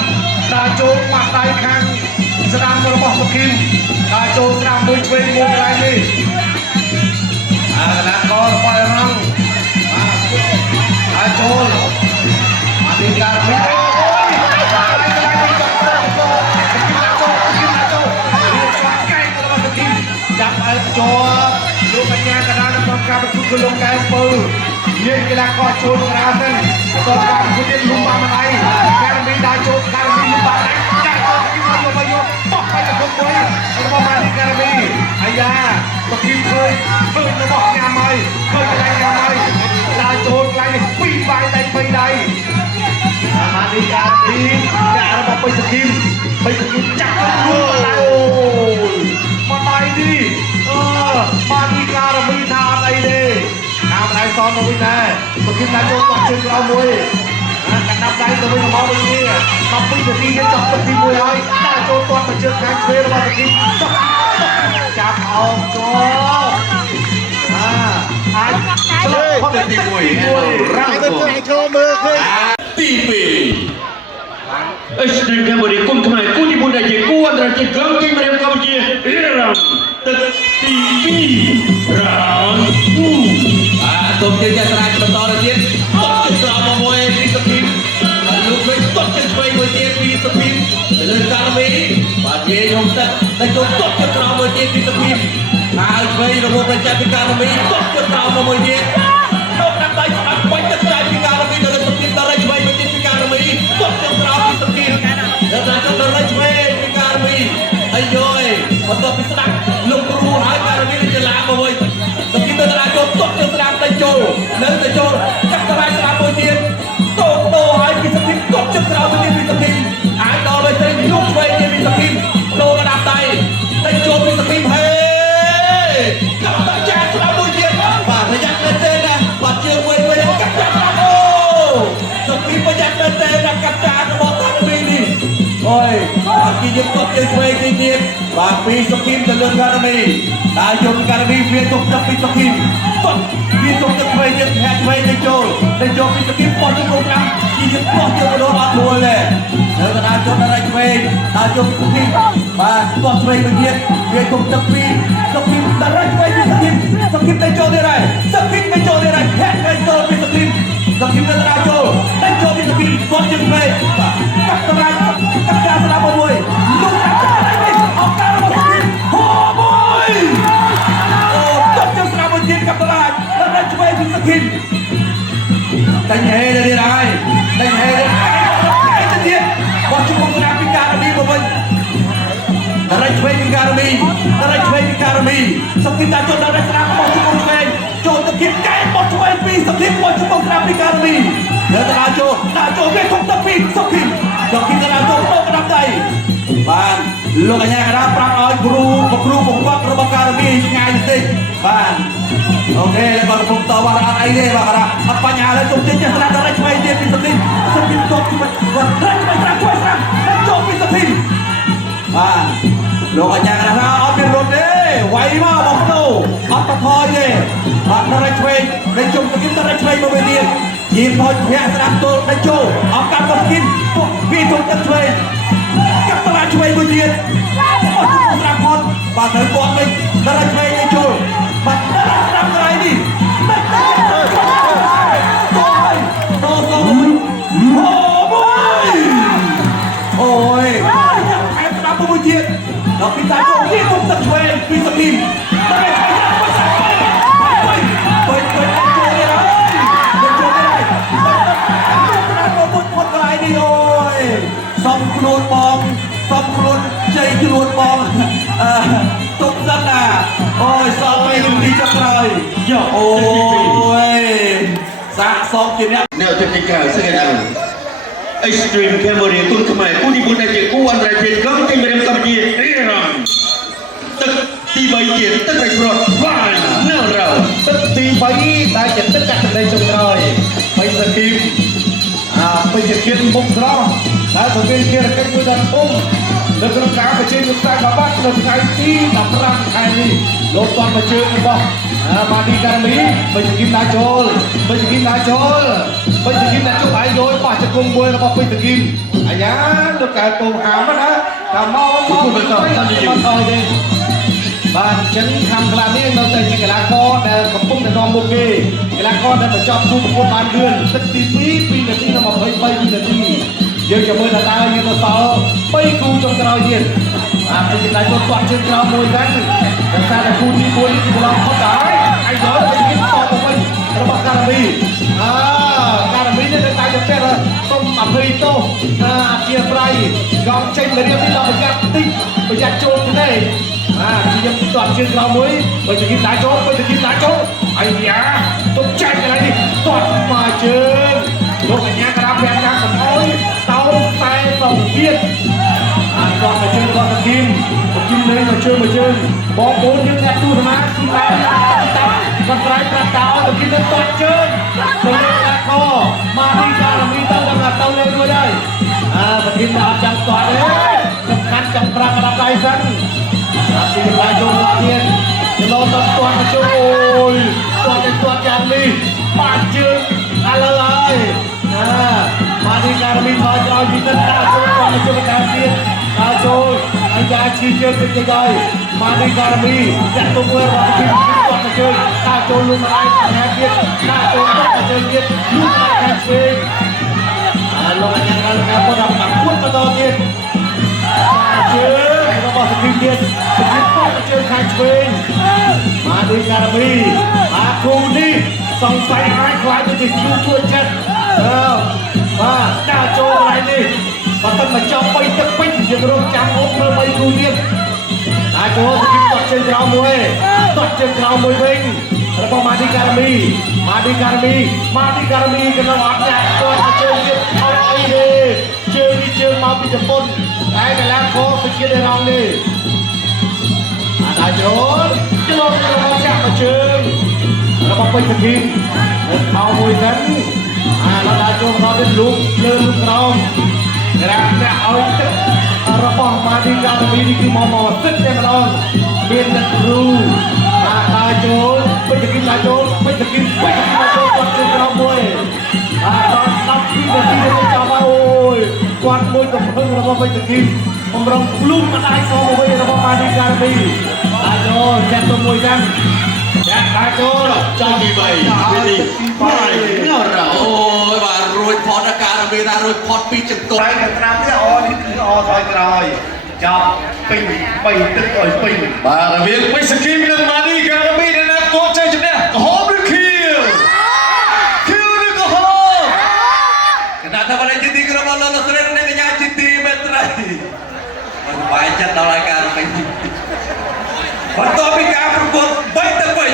ដាចូលបាត់ដៃខាងស្ដាំរបស់សគីមដាចូលស្ដាំមួយឆ្វេងមួយកន្លែងនេះកណាត់ករបស់អរងដាចូលអានេះការមីចាប់ឲ្យជាប់លោកកញ្ញាកណ្ដាលក្នុងការប្រជុំគឺលោកកែវពៅនិយាយកីឡាករចូលកណ្ដាលហ្នឹងបន្តការប្រជុំទៀតលុំបានម្ដាយការមីដាចូលការមីលុំបានដែរចាក់ចូលគីមកយកបោះទៅគុំមួយរបស់បានការមីអាយ៉ាបគីឃើញរបស់ញ៉ាំហើយឃើញកន្លែងញ៉ាំហើយដាចូលកន្លែងនេះពីរបាយដៃ3ដៃអានេះការមីចាក់របស់បិសគីមចាក់ទៅខ្លួនដៃមកដៃនេះបានពីការមីថាអត់អីទេតាមដៃសមកវិញដែរសុខិតដាចូលគាត់ជើងក្រោមមួយកណ្ដាប់ដៃទៅវិញមកវិញនេះ12នាទីយើងចប់ទឹកទី1ហើយដាចូលគាត់ទៅជើងខាងឆ្វេងរបស់សុខិតចាប់អោបចូលអាចឆ្លងផុតទី1រ៉ាទៅចូលមើលឃើញទី2អេស្ត្រីកម្ពុជាគុំខ្មែរគូទី4ដែលជាគូអន្តរជាតិក្រុមជ័យម្រាមកម្ពុជារៀបរាប់ទឹកទី2រ៉ានសូមយើងចាត់ស្រាយបន្តទៅទៀតតត់ជើងក្រោមមកមួយពីសភីលោកវិញតត់ជើងឆ្វេងមួយទៀតពីសភីទៅលើការមីបាទនិយាយហុំទឹកតែចូលតត់ជើងក្រោមមួយទៀតពីសភីហើយឆ្វេងរបស់ប្រជាពីការមីតត់ជើងក្រោមមកមួយទៀតលោកដាក់ដៃស្ដាប់បាញ់ទឹកចាយពីការមីទៅលើសភីតរៃឆ្វេងមួយទៀតពីការមីតត់ជើងក្រោមពីសភីដល់តែចូលដល់ឆ្វេងពីការមីអាយយបន្ទាប់ពីស្ដាប់លោកគ្រូហើយការមីទៅឡាមកវិញសភីទៅឡាចូលតត់ជើងស្ដាប់ទៅចូលនៅទៅចូលកាត់តរៃស្ដាប់មួយទៀតតោហើយពីសភីតត់ជើងក្រោមមួយទៀតពីសភីហើយដល់ទៅត្រីលោកឆ្វេងទៀតពីសភីដូរដាក់ដៃទៅចូលពីសភីហេកាត់តចាស្ដាប់មួយទៀតបាទប្រយ័ត្នមែនទេណាបាទជើងមួយកាត់ចាស្ដាប់អូសភីប្រយ័ត្នមែនទេណាកាត់ចារបស់តាមីនេះអូយបាទគេយកទុកជើងឆ្វេងទៀតបាទពីសភីទៅលើការមីដែលយកការមីវាទុកទឹកពីសភីទុកវាទុកទឹកឆ្វេងទៀតហាក់ឆ្វេងទៅចូលពីសភីបោះទៅក្នុងឆ្នាំជាយកបោះទៅដល់អត់រួលទេនៅកណ្ដាលចូលដល់ឆ្វេងដល់យកសភីបាទបោះឆ្វេងទៅទៀតវាទុកទឹកពីសភីដល់ឆ្វេងពីសភីទៅចូលទៀតហើយសភីទៅចូលទៀតហើយហាក់ទៅចូលពីសភីទៅកណ្ដាលចូលទៅចូលពីសភីបោះជើងឆ្វេងបាទកាត់តរៃកាត់ចាស្ដាប់មួយលោកកាត់ចានេះអត់ការរបស់សភីហូមួយតត់ជើងស្ដាប់មួយទៀតកាត់តរៃដល់ឆ្វេងពីសភីតែញ៉េទៅទៀតហើយតែញ៉េទៅទៀតបោះជុំស្ដាប់ពីការមីមកវិញដល់ឆ្វេងពីការមីសុខិតតាចូលដល់ស្ដាប់បោះជុំឆ្វេងចូលទៅទៀតកែបោះឆ្វេងពីសុខិតបោះជុំស្ដាប់ពីការមីដល់តាចូលវាធំទៅពីសុខិតដល់ចូលទៅក្តាប់ដៃបានលោកអញ្ញាកណ្ដាលប្រាប់ឲ្យគ្រូបង្វឹករបស់ការមីឆ្ងាយបន្តិចបានអូខេហើយបើកំពុងតបអត់អីទេបាទអត់បញ្ហាឡើយទុំចេញស្ដាប់ដល់ឆ្វេងទៀតពីសុខិតទប់គាត់ឆ្វេងស្ដាប់ចូលពីសុខិតបាទលោកអញ្ញាកណ្ដាលអត់មានរត់ទេវាយមកបងប្អូនអត់បថយទេបាទដល់ឆ្វេងទៅជុំសុខិតដល់ឆ្វេងមកវិញទៀតយីផុតភ័ក្រស្ដាប់ទល់ទៅចូលអត់កាត់មកគិនពួកវាទុំទឹកឆ្វេងកាត់តឡាឆ្វេងមួយទៀតអត់ស្ដាប់ផុតបាទទៅគាត់វិញដល់ឆ្វេងទៅចូលបាទដល់ស្ដាប់កន្លែងនេះអូយខែស្ដាប់មួយទៀតដល់ពីតាចូលវាទុំទឹកឆ្វេងពីសភីដល់សំខ្លួនបងសំខ្លួនជ័យខ្លួនបងទុកសិនណាអូយសល់ពេលទីចុងក្រោយអូយ សាកសងជាអ្នក Nèo cho cái cả sẽ cái nào Extreme Camera tuân không ai cú đi buôn này chỉ cú ăn lại tiền gấm trên bên cầm gì đi rồi tức ti bay tiền tức phải rồi vai nèo rồi ទឹកទី3ដែលជាទឹកកសិកម្មចុងក្រោយបៃសគីមពេជ្រគិនមុខស្រស់ដែលទៅមានភារកិច្ចមួយដ៏ធំនៅក្នុងការបញ្ចេញយុទ្ធសាស្ត្របាត់នៅថ្ងៃទី15ខែនេះលោកតាន់បញ្ជើញរបស់ម៉ាឌីការមីពេជ្រគិនដាក់ចូលពេជ្រគិនដាក់ចូលពេជ្រគិនដាក់ចូលឲ្យយកបោះជង្គង់មួយរបស់ពេជ្រគិនអាយ៉ាលោកកែពងហាមណាថាមកទៅទៅទេបាទអញ្ចឹងខាងក្លានេះនៅតែជាកីឡាករដែលកំពុងតែនាំមុខគេកីឡាករដែលបញ្ចប់ទូប្រកួតបានលឿនទឹកទី2 2នាទីនិង23វិនាទីយើងចាំមើលថាតើយើងទៅសល់3គូចុងក្រោយទៀតពេលគេដាក់ចូលទាត់ជើងក្រោយមួយហ្នឹងដោយសារតែគូទី1នេះគឺកន្លងផុតហើយហើយយកទៅគេតទៅវិញរបស់ការ៉ាមីការ៉ាមីនេះនៅតែទៅពេលសុំអភ័យទោសអធិស្ឋានកងចេញមករៀបនេះដល់ប្រយ័ត្នតិចប្រយ័ត្នចូលទេខ្ញុំទាត់ជើងក្រោយមួយបើទៅគិតដាក់ចូលបើទៅគិតដាក់ចូលអាយ៉ាទុកចាច់កន្លែងនេះទាត់មកជើងលោកអញ្ញាក្រាបព្រះកាកំអើយតោតែទៅទៀតទាត់មកជើងគាត់ទៅគីមលេងមកជើងបងប្អូនយើងអ្នកទូសមាទីតែគាត់ត្រៃប្រាប់តោទៅគិតទៅទាត់ជើងទៅលេងដាក់ខមកទីការមីទៅដល់ទៅលេងរួចហើយប្រធានអត់ចាំទាត់ទេសំខាន់ចាំប្រាក់ក្តាប់ដៃសិនពីឡាយចូលទៀតលោកទៅទាត់ជើងអូយទាត់យ៉ាងនេះបាត់ជើងឥឡូវហើយម៉ាឌីការមីថយក្រោយពីទឹកដាក់ចូលគាត់ទៅជួយការទៀតដល់ចូលអាយ៉ាឈីជើងទៅហើយម៉ាឌីការមីចាក់ទៅមើលរបស់ពីគាត់ទៅជើងដាក់ចូលលុយមកឲ្យថែទៀតដាក់ចូលទៅជើងទៀតលុយមកថែទៀតលោកអញ្ញាការគាត់ដល់បាក់គាត់បន្តទៀតជើងរបស់សគីទៀតសគីប៉ទៅជើងខាងឆ្វេងម៉ាឌីការមីគូនេះសង្ស័យឲ្យខ្លាចទៅជាគូជួយចិត្តបាទដាក់ចូលកន្លែងនេះបើទឹកមកចំ3ទឹកពេញយើងរងចាំអត់មើល3គូទៀតដាក់ចូលសគីទាត់ជើងក្រោមមួយវិញរបស់ម៉ាឌីការមីកណ្ដោអត់ញ៉ាំគាត់ជើងទៀតអត់អីទេជើងនេះជើងមកពីជប៉ុនតែកីឡាករប្រជាជាតិរងនេះដាក់ចូលរបស់ចាក់មកជើងរបស់ពេជ្រគីមខោមួយហ្នឹងដល់ដាក់ចូលដល់ទៅលូកលើលូកក្រោមក្រាបអ្នកឲ្យទឹករបស់ម៉ាឌីការមីនេះគឺមកទឹកតែម្ដងមានទឹកគ្រូដាក់ចូលពេជ្រគីមដាក់ចូលពេជ្រគីមដាក់ចូលគាត់ជើងក្រោមមួយដល់10វិនាទីទៅចាប់អូយគាត់មួយកំហឹងរបស់ពេជ្រគីមបំរុងភ្លុំមកដៃសមកវិញរបស់ម៉ាឌីការមីដាក់ចូលចាក់ទៅមួយហ្នឹងដាក់ចូលចាំទី3ទី5ណរអូយបាទរួចផតអាការមីថារួចផតពីចង្កូតហើយខាងក្រៅនេះអនេះគឺអថយក្រោយចាប់ពេញ3ទឹកឲ្យពេញបាទរវាងពេជ្រសគីមនិងម៉ាឌីការមីនៅណាកូនចេះជំនះក្រហមឬខៀវឬក្រហមគណៈថាබලទីក្រុមអលស្រីនិងកញ្ញាទីទីមេត្រីមិនបាយចិត្តដល់អាការពេញបន្ទាប់ពីការប្រកួត3ទឹកវិញ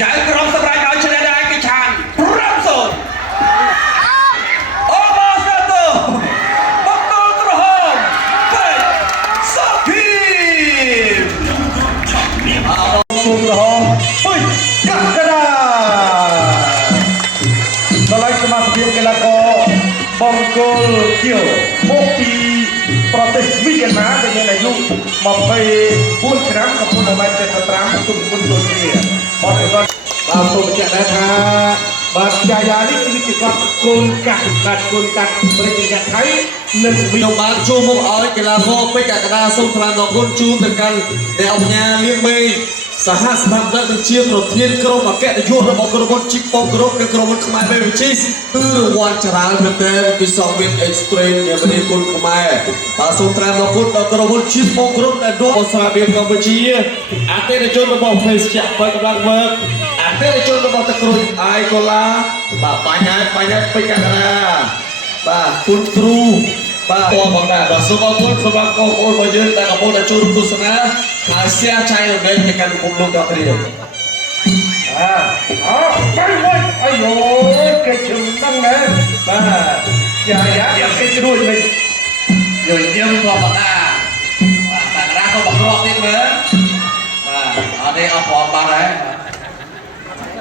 ចៅក្រុមសម្រាប់ឲ្យឈ្នះដោយឯកច្ឆាន5-0អូម៉ាសាតូបកគោលក្រហមពេជ្រសគីមគុំក្រហមពេជ្រកក្កដាដល់ហើយសមាជិកកីឡាករបង្គោលខៀវមកពីប្រទេសវីយេណាដែលមានអាយុ24ឆ្នាំកំពុងតែ75ទុំគុណដូចគ្នាបទគាត់បាទសូមបញ្ជាក់ដែរថាបាទចាយានេះគឺជាគាត់គោលកាត់ប្រជាជាតិថៃនិងខ្ញុំបានជួបមកឲ្យកីឡាករពេជ្រកក្កដាសូមថ្លែងអរគុណជូនទៅកាន់អ្នកអង្គការលៀងមេសហស្ថាបនិកនិងជាប្រធានក្រុមអគ្គនាយករបស់ក្រុមហ៊ុនជីកបគ្រប់និងក្រុមហ៊ុនខ្មែរបេវីជីសគឺរង្វាន់ច្រើនមែនទែនពីសង្វៀនអេកស្ត្រេមនៃប្រទេសគុណខ្មែរបាទសូមថ្លែងអរគុណដល់ក្រុមហ៊ុនជីកបគ្រប់ដែលរួមឧស្សាហកម្មកម្ពុជាអតិថិជនរបស់ភេសជ្ជៈបើកម្លាំងវើកអតិថិជនរបស់ទឹកក្រូចអាយកូឡាបាទបាញ់ពេជ្រកក្កដាបាទគុណគ្រូបាទតបផងដែរបាទសូមអរគុណសម្រាប់បងប្អូនរបស់យើងដែលកំពុងតែចូលរួមទស្សនាហើយ share ចែករំលែកទៅកាន់ពិភពលោកដល់គ្នា bay môi ôi dồi cái chừng tăng nè và giá cái đuôi mình យើងញឹមធម្មតាបាទតារាក៏បង្រត់ទៀតមើលបាទអត់ទេអស់ព្រមបាត់ហើយ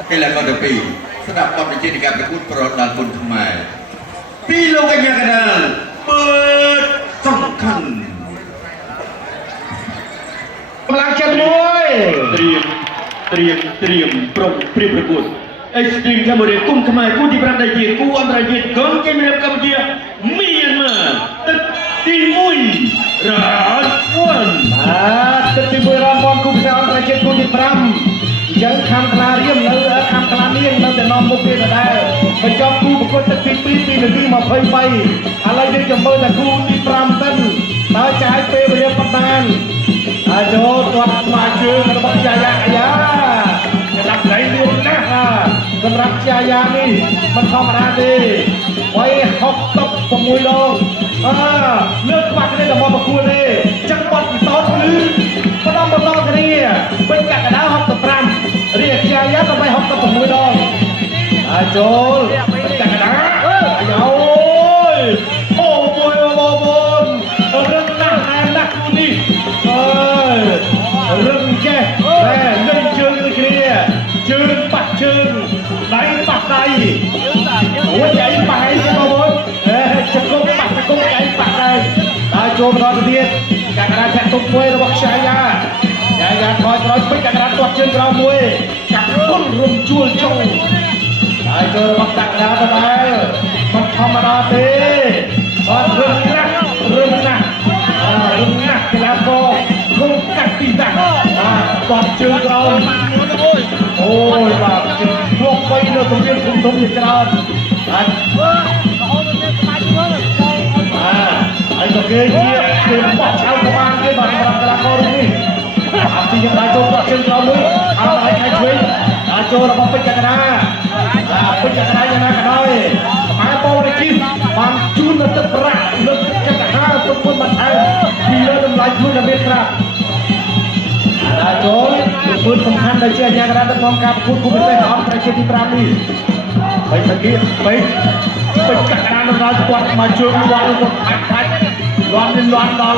cái là con được bịสำหรับความเป็นจริงในการประกวดประดานคนทำไมปีโลกันยังกันนะเปิดสำคัญ làm chân môi เตรียมปรบเปรียบประกวดเอ็กซ์ตรีมแคมเบอร์กุ้งทำไมกู้ที่ประเทศจีนกู้อันประเทศก่อนเกมเรียบกัมพูชาเมียนมาตึกตีมุยราวัน ទឹកទី1រំបំគូផ្សាយប្រជិតគូទី5យើងខំខ្លារៀមនៅខំខ្លានាងនៅតែនាំមុខទៀតដែរបញ្ចប់គូប្រកួតទឹកទី2ពីនាទី23ឥឡូវយើងចាំមើលតែគូទី5ទៅតើចាយពេលវេលាប៉ុន្មានអាចចូលគាត់ស្មាជើងរបស់ជាយាអាយ៉ាសម្រាប់ដៃលឿនណាស់សម្រាប់ជាយានេះមិនធម្មតាទេ66ដងលើកបាក់គ្នាដល់មកប្រគួតទេចឹងបាត់ពីតតគឺម្ដងគ្នាពេញកណ្ដាល65រៀបជាយាដើម្បី66ដងអាចចូលកណ្ដាលអាយ៉ូយអូមួយរឹងណាស់គូនេះរឹងចេះតែនឹងជើងដូចគ្នាជើងបាក់ជើងដៃបាក់ដៃអូយដៃបាក់ឯងបងប្អូនចង្គង់បាក់ចង្គង់ដៃបាក់ដៃហើយចូលបន្តទៅទៀតកណ្ដាលចាក់ទុកមួយរបស់ខ្យាយាថយក្រោយពេញកណ្ដាលទាត់ជើងក្រោមមួយកាប់គុលរំជួលចុងហើយចូលរបស់កណ្ដាលទៅដែរមិនធម្មតាទេអត់រឹងណាស់កីឡាករគុំកាត់ទីតាទាត់ជើងក្រោមអូយបាទជើងធ្លាប់បីនៅទម្រានគុំធំជាច្រើនហើយហើយក៏គេជាបោះឆៅក៏បានទេបាទសម្រាប់កីឡាករនេះអត់ទីយ៉ាងណាចូលទាត់ជើងក្រោមមួយហើយខៃឆ្វេងចូលរបស់ពេជ្រកណ្ដាលពេជ្រកណ្ដាលយ៉ាងណាក៏ដោយហើយបូរជីបានជូននៅទឹកប្រាក់លើកទឹកចិត្ត50ទុកមុនបន្ថែមពីលើតម្លៃខ្លួនដែលមានស្រាប់ហើយចូលគឺសំខាន់ដែលជាអាញាកណ្ដាលដឹកនាំការប្រកួតគូពិសេសអន្តរជាតិទី5នេះហើយតាគីពេជ្រកណ្ដាលដល់គាត់មកជើងវាន់គាត់ខាច់លាន់ដល់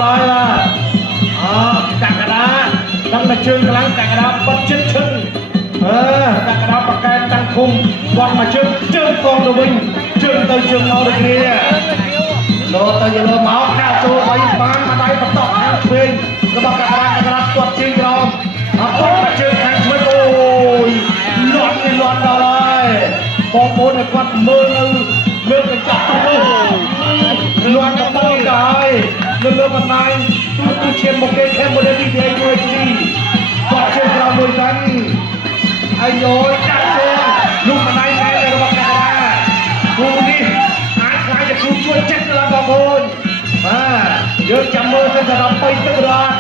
ហើយកណ្ដាលដល់តែជើងខ្លាំងកណ្ដាលបិទចិត្តឈឹងតាកណ្ដាលប្រកែកតាំងឃុំគាត់មកជើងកងទៅវិញជើងទៅជើងមកដូចគ្នាលោទៅយកមកដាក់ចូលបីបានមកដៃបន្តខាងឆ្វេងរបស់កណ្ដាលទាត់ជើងក្រោមអត់គាត់មកជើងខាងឆ្វេងអូយលាន់ដល់ហើយបងប្អូនគាត់មើលនៅលើកញ្ចក់ទៅលាន់ដល់ទៅហើយលើបណ្ដាញទូឈាមមកគេខេមបូរីទីទីមួយទីគាត់ជើងក្រោមមួយតាំងហើយយកកាត់ចូលលោកម្ដាយឯងរបស់កណ្ដាលគូនេះអាចខ្លាចជាគូជួយចិត្តដល់បងប្អូនបាទយើងចាំមើលទៅដល់3ទឹករត់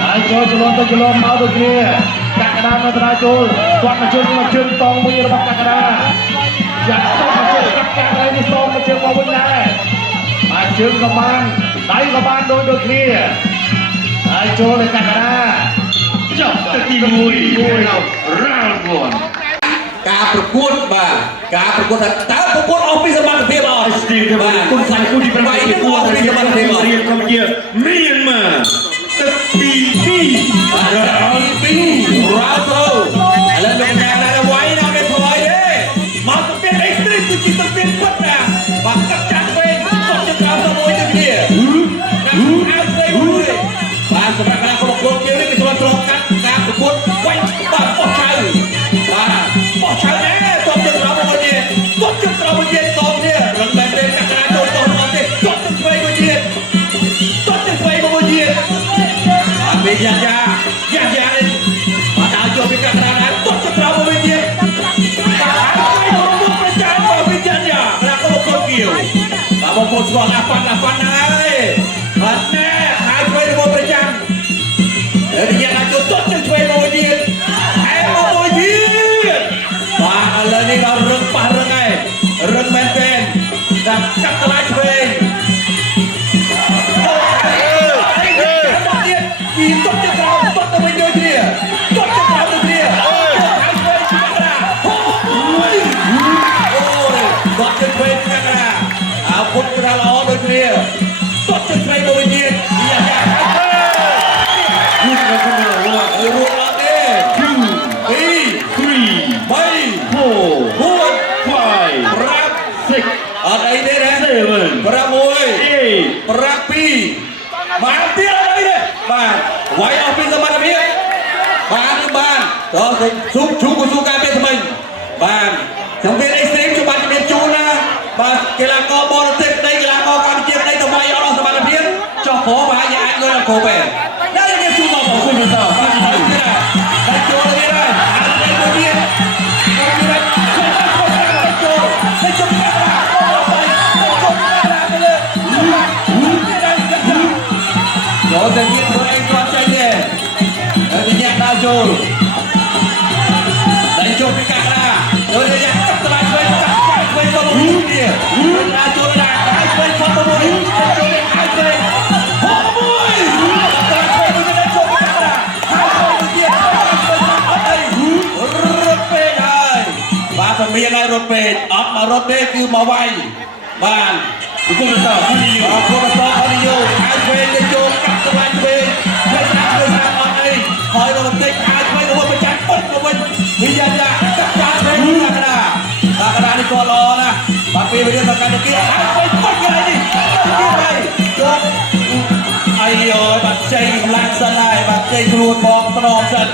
ហើយចូលចលនទៅចលនមកដូចគ្នាកណ្ដាលនៅត្រង់ចូលគាត់មកជើងតងមួយរបស់កណ្ដាលចាក់តមកជើងកាត់ហើយនេះតងមកជើងមកវិញដែរហើយជើងក៏បានដៃក៏បានដូចគ្នាហើយចូលទៅកណ្ដាលចប់ទឹកទី1រ៉ាវ1ការប្រកួតបាទការប្រកួតតើប្រកួតអស់ពីសមត្ថភាពអត់ស្ទីលបាទគុំខ្លាញ់គូទី8ពីគួរពីសមត្ថភាពរៀបកម្ពុជាមានមកទឹកទី2រ៉ាវ2រ៉ាវទៅឥឡូវលោកអ្នកដែលវាយណាមានផ្លយទេមកទៅពីអេកស្ទ្រីមគឺជាទៅពីពុតណាបាទកាត់ចាក់វិញគាត់จะក្រោមទៅមួយទៅគ្នាអាស្រីមួយបាទសម្រាប់ការប្រកួតយើងនេះគឺត្រូវកាត់ការប្រកួតវាយបាទបោះឆៅបាទបោះឆៅដែរគាត់จะក្រោមមួយទៀតគាត់จะក្រោមមួយទៀតតនេះរំលែងតែកាត់ចូលតមកទេគាត់ទៅឆ្វេងមួយទៀតគាត់ទៅឆ្វេងមួយទៀតបាទវាយ៉ានេះបាទដល់ចូលពីកាត់ដែរគាត់จะក្រោមមួយទៀតបាទហើយមកប្រចាំមកពីយ៉ាណាក៏មកគៀវបាទបងប្អូនស្គាល់អាហ្វាន់ហើយបាទណែហើយឆ្វេងមកប្រចាំហើយយ៉ាងណាចូលទៅឆ្វេងមកទៀតហើយមកមួយទៀតបាទឥឡូវនេះដល់រឹងប៉ះរឹងហើយរឹងមែនទេតាមកាត់កន្លែងឆ្វេងពីទុកទៅក្រោមទុកទៅវិញដូចគ្នាទុកទៅក្រោមដូចគ្នាហើយឆ្វេង đó thì chú của chú ca biết của mình và trong viên extreme cho bạn biết chú na và cái là co bò đây cái là co Campuchia đây tụi mày đó là bạn biết cho phố và nhà anh người làm cổ về đây là cái chú của của mình sao đây chú đây đây anh đây tôi biết rồi tình yêu của em con trai nè thì nhạc nào rồi đánh chốt cái cạc ra rồi đây nhạc cắt lại với con một kia ra chốt ra hai bên con một mũi đánh chốt lên hai bên hổ mũi cắt lại với đánh chốt cái cạc ra hai bên kia ở đây rốt bê này và phần miền này rốt bê ấp mà rốt bê cứ màu vay và cô là sao cô là sao đi vô ai về đi vô cắt lại về người ta ở đây hỏi là mình ai về rồi mình chặt bớt của mình bây giờ là cắt ra về như là cái đá đi co lo nè bà kia bây giờ là cái kia ai về bớt cái này đi cái này chốt ai ơi bạn chơi lăn sân này bạn chơi luôn bom tron sân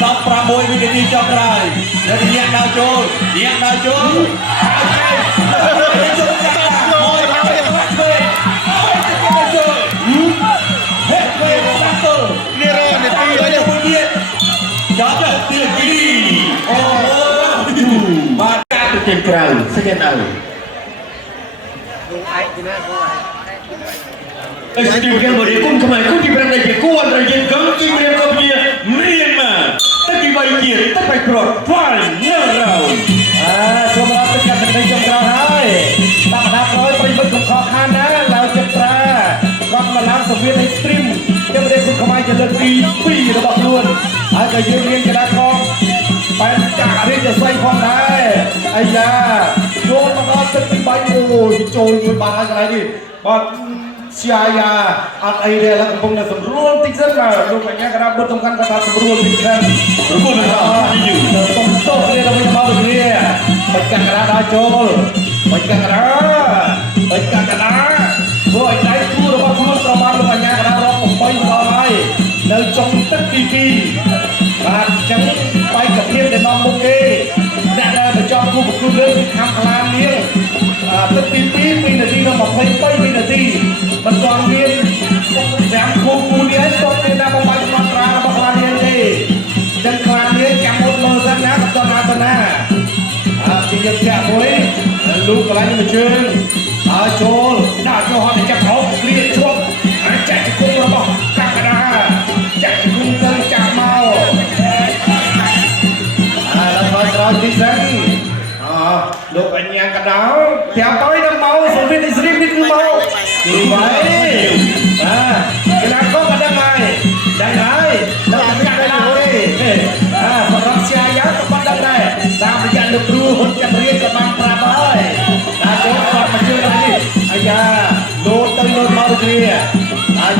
top pra môi mình đi cho cái để đi nhặt nào chốt trên cầu sẽ nhận nào Studio một địa cung không cũng chỉ bên đây chỉ quan rồi dân cấm chỉ bên công ty miền mà tất cả bài kiện tất phải prot phải nhớ rồi choเราเป็นการเป็นจงเราให้ตั้งนับร้อยปริมาณของขอขานนะเราจะตราก็มาล้างสวีทในสตรีมจะไม่ได้คุณขมายจะเลิกปีระบบล้วนอาจจะยืนเรียงจะได้ทองไปจ่าเรียกจะใส่ความได้ไอ้ยาโยนมาเราจะเป็นใบโอ้ยโจยมือบาอะไรดิบอลเชียร์ยาอัดไอเดียแล้วก็คงจะสำรวจติ๊กเซอร์มาลูกอย่างเงี้ยก็ได้บทต้องการกระทำสำรวจติ๊กเซอร์รู้ไหมครับอยู่ต้องโต้เรียนเราไม่มาแบบนี้บัดกันกระดาษโจลบัดกันกระดาษโอ้ยใจคู่เราบ้านเราบ้านลูกอย่างเงี้ยก็ได้เราผมไปต่อไปเดินจงตึ๊กทีการจังไปกับเทียนเดินนอนโอเคแต่เราไปจองคู่กับคู่เรื่องทำพลานเลี้ยงตึ๊กปีนาทีเราบอกไปปีนาทีมันจองเลี้ยงแถมคู่เลี้ยงต้องเป็นน้ำมันมาตรามาพลานเลี้ยงดีจังพลานเลี้ยงจังหมดมือสักนะกับตอนนาตนาจริงๆแค่มวยลูกอะไรนี่มันเชิงโจลน่าโจลจะเขาเลี้ยงช่วงแจกคู่เราบอกกักกระดาแจกคู่เติมจากเมาแล้วคอยรอที่เส้นลูกอันยังกระดาแถวต้อยน้ำเมาสุดที่ในสลิปนี่คือเมาดีไว้เวลาก็มาได้ไงเราจะไม่ได้เลยพอรับเชียร์ยักษ์ก็มาได้ตามไปยันลูกครูคนจะเรียนกับมันปราบเลยโจกอดมาเจออะไรไอ้ยาโดนตั้งโดนเมาเรีย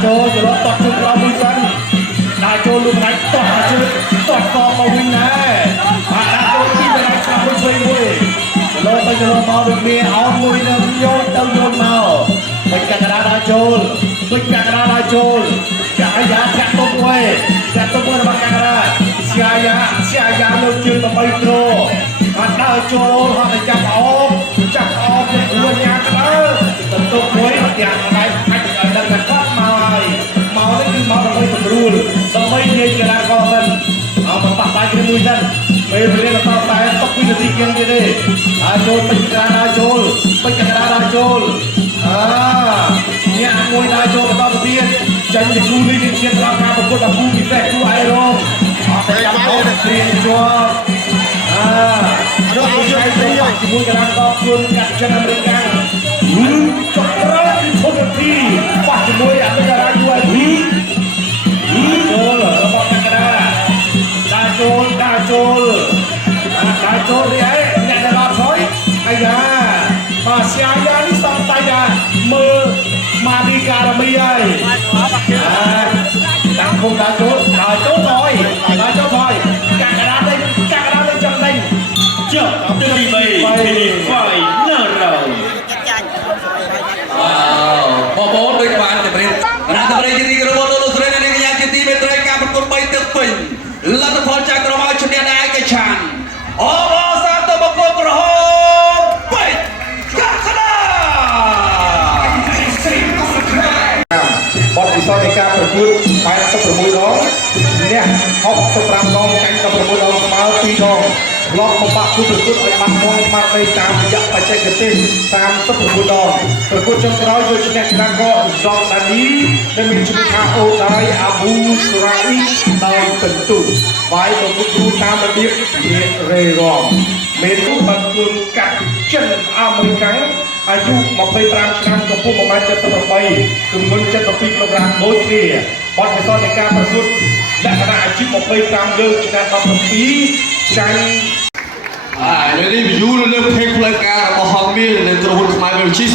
โจจะรถตัดชุดเราบุญกันโจลูกไหนตัดชุดตัดกองมาวิ่งนะโจที่จะได้กลับมาช่วยมวยเราไปจะรอเมาดูเมียเอามวยเดินโยนตั้งโยนเมาไปกันกระดาษโจลไปกันกระดาษโจลจะให้ยาแทะตัวมวยมากันกระดาษเสียยาเลิกยืนต่อไปโตได้โจเขาจะจับออกเนี่ยล้วนยากระดาษตัดตัวมวยมันอย่างไรให้ดังกันก็เมาได้คือเมาต้องไปสำรวจต้องไปเยี่ยมกระดาษก่อนเอามาปักไปกันมือกันไปเรียนต่อไปต้องพิจารณาเกี่ยงกันเลยโจไปกระดาษโจเนี่ยมวยได้โจก็ต้องเรียนจันจะครูนี่เชียร์ราคาประกวดผู้มีแฟครูไอโร่แต่ยังเอาเรียนโจเราใช้ประโยชน์ที่มวยกระดาษก็คุณกับจันอเมริกันจบร้อยทุกทีปัจจุบันอย่างกระดาษด้วยโจเราบอกกระดาษได้โจนี่เนี่ยได้รับร้อยไอ้ยามาเสียยานี่สองตายามือมาดีการไม่ใหญ่ดังคงได้โจถอยกักกระดาษได้จังได้เจ้าตึกไปไฟหน้าเราพอโบนด้วยความจะเป็นรัฐบาลที่ดีกระบวนการสุรินทร์ในการที่ตีเป็นรายการประกวดใบตึกปิ่นรัฐพลจากกรมชน ឡប់មកបាក់គូប្រកួតឲ្យបានមកបាត់ទៅតាមរយៈបច្ចេកទេស39ដងប្រកួតចុងក្រោយយកឈ្នះកីឡាករហ្សងដានីដែលមានឈ្មោះថាអូដៃអាប៊ូស៊ូរ៉ាអ៊ីដោយពិន្ទុវាយប្រកួតគ្រូតាមរបៀបជារេរ៉មមេទូបានខ្លួនកាត់ចិនអាមេរិកាំងអាយុ25ឆ្នាំកម្ពស់1.78 ទម្ងន់72គីឡូក្រាមដូចគ្នាបទពិសោធន៍នៃការប្រកួតលក្ខណៈអាជីព25លើកឆ្នាំ17ចាញ់ នេះវីយូនៅលើเพจផ្លូវការរបស់ហងមាននៅក្រុមហ៊ុនខ្មែរវិជិស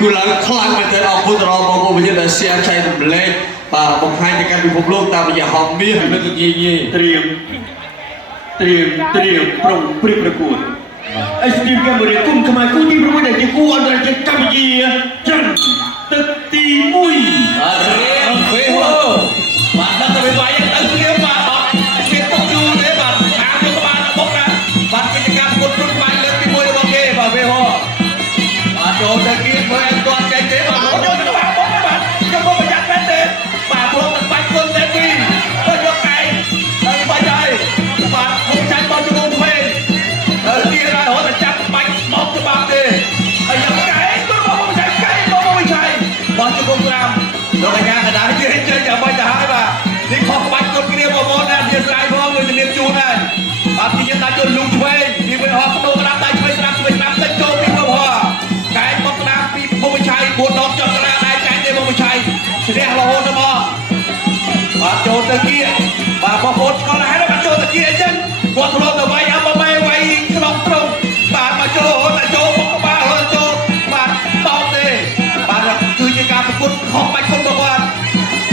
គឺឡើងខ្លាំងមែនទែនអរគុណទៅដល់បងប្អូនវិទ្យាដែល share ចែករំលែកបាទបង្ហាញទៅកាន់ពិភពលោកតាមរយៈហងមានមិនទៅងាយងាយត្រៀមប្រុងព្រៀបប្រកួតអេស្ទីមកាមេរ៉ាគុំខ្មែរគូទី6ដែលជាគូអន្តរជាតិកម្ពុជាចិនទឹកទី1បាទរៀងពេលហូបាទដល់ទៅវាយទៅព្រៀបបាទអត់មានទុកយូរទេបាទអាយកក្បាលបុកណាបាទកិច្ចការប្រកួតខ្លួនខ្មែរលើកទី1របស់គេបាទពេលហូបាទចូលទៅគៀនមើលអត់ទាន់ចេញទេបាទយកទៅក្បាលបុកបាទយកមកប្រយ័ត្នមែនទេបាទព្រមតែបាច់គុណតែពីរក៏យកកែដល់បាច់ហើយបាទខ្ញុំចាញ់បោះជង្គង់ពេកទីរ៉ាហត់តែចាប់បាច់បោកទៅបាត់ទេហើយយកកែទៅមកមិនចាញ់កែមកមិនចាញ់បោះជង្គង់5លោកអាញាកដាចេញចេញចាំបាច់ទៅហើយបាទនេះខុសបាច់គុណគ្នាបងប្អូនណាវាស្រ័យផងលើជំនាញជូនហើយបាទពីយើងដាក់ចូលលូឆ្វេងពីវាហត់បដូរក្តាប់ដៃឆ្វេងស្ដាប់ឆ្វេងស្ដាប់ទឹកចូលពីមកហោកែមកក្តាប់ពីមុំវិឆ័យ4ដងចុះក្តាប់ដៃចាញ់ទេមុំវិឆ័យឈ្នះរហូតទៅមកបាទចូលទៅគៀបាទបងប្អូនឆ្កល់ហើយបាទចូលទៅគៀអញ្ចឹងគាត់ធ្លាប់ទៅវាយអបបែវាយក្នុងត្រង់បាទមកចូលតែចូលមកក្បាលហើយចូលបាទតោកទេបាទគឺជាការប្រកួតខុសបាច់គុណរបស់គាត់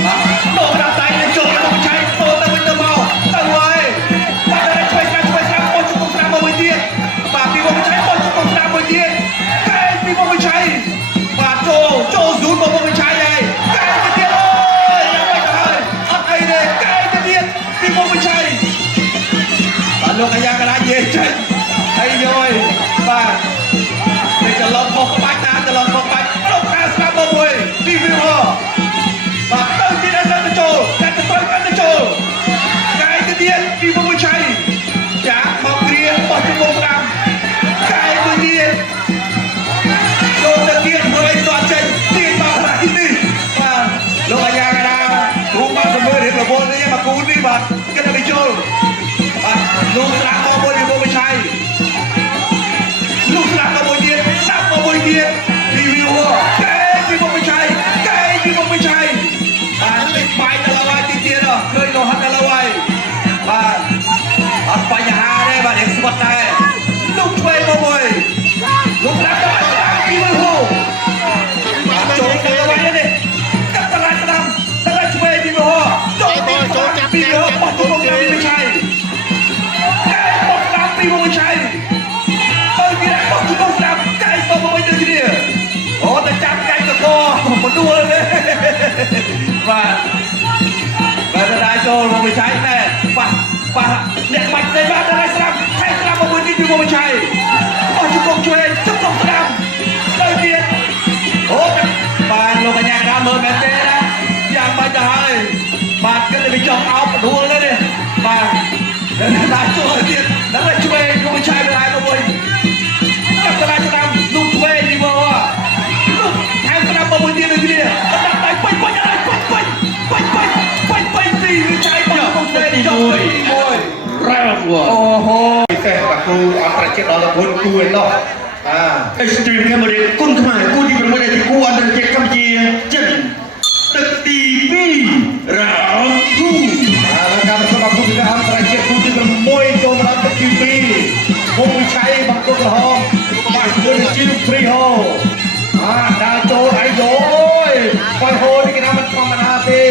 បាទដូរក្តាប់ដៃទៅចូលមុំវិឆ័យចូលទៅវិញទៅមកទៅហើយបាទឆ្វេងស្ដាប់បោះជង្គង់ស្ដាប់មកវិញទៀតបាទពីមុំវិឆ័យបោះជង្គង់ស្ដាប់វិញទៀតកែពីមុំវិឆ័យបាទចូលស៊ូនមកមុំវិឆ័យហើយកែទៅទៀតអូយយ៉ាងម៉េចទៅហើយអត់អីទេកែទៅទៀតពីមុំវិឆ័យបាទលោកអាយ៉ាកដានិយាយចេញហើយយយបាទតែច្រឡំមកក្បាច់តាមច្រឡំមកក្បាច់លោកកែស្ដាប់មកមួយពីវាមកបាទទៅទៀតទៅចូលតែទៅចូលកែទៅទៀតពីមុំវិឆ័យចាក់មកគ្រាបោះជង្គង់ស្ដាំកែទៅទៀតចូលទៅទៀតមើលឲ្យទាត់ចេញទៀតមកហើយនេះបាទលោកអាយ៉ាកដាគ្រូបានទៅមើលរៀបរវល់នេះមកគូនេះបាទគិតទៅចូលបាទលោកស្ដាប់មកមួយពីមុំវិឆ័យលោកស្ដាប់មកមួយទៀតស្ដាប់មកមួយទៀតពីវាហោកែពីមុំវិឆ័យកែពីមុំវិឆ័យបាទនេះបាយទៅហើយទីទៀតឃើញលោហិតទៅហើយបាទអត់បញ្ហាទេបាទរៀងស្វត់ដែរលោកឆ្វេងមកមួយលោកស្ដាប់ទៅពីវាហោបាទចូលទៅហើយនេះកាត់តឡាស្ដាំតឡាឆ្វេងពីវាហោចូលចាប់ពីវាហោបោះទៅមុំវិឆ័យកែបោះស្ដាំពីមុំវិឆ័យទៅទៀតបោះជង្គង់ស្ដាំកែទៅមកវិញទៅគ្នាអូតែចាប់កែទៅកមកដួលទេបាទបាទតែចូលមុំវិឆ័យណែបាទអ្នកបាច់ទេបាទតែស្ដាំថែស្ដាំមកវិញនេះពីមុំវិឆ័យបោះជង្គង់ឆ្វេងជង្គង់ស្ដាំទៅទៀតអូបាទលោកកញ្ញាកណ្ដាលមើលមែនទេណាយ៉ាងបាច់ទៅហើយបាទគិតតែវាចង់អោបដួលទេនេះបាទតែចូលទៀតដល់ឆ្វេងមុំវិឆ័យទៅហើយមកវិញកាត់តែស្ដាំលោកឆ្វេងនេះមកលោកថែស្ដាំមកវិញទៀតដូចគ្នាដាក់ដៃពេញពេញអត់ពេញពីវិឆ័យមកឆ្វេងចុះទី1រ៉ាវអូហូពិសេសបាទគ្រូអន្តរជាតិដល់9គូឯណោះExtreme Camera គុណខ្មែរគូទី6ដែលជាគូអន្តរជាតិកម្ពុជាចិនទឹកទី2រ៉ាវ2ការប្រកួតរបស់គូទីអន្តរជាតិគូទី6ចូលមកដល់ទឹកទី2មុំវិឆ័យបង្គោលក្រហមបាទគូជីវព្រីហូដើរចូលអីយោអើយហូនេះគេថាមិនធម្មតាទេ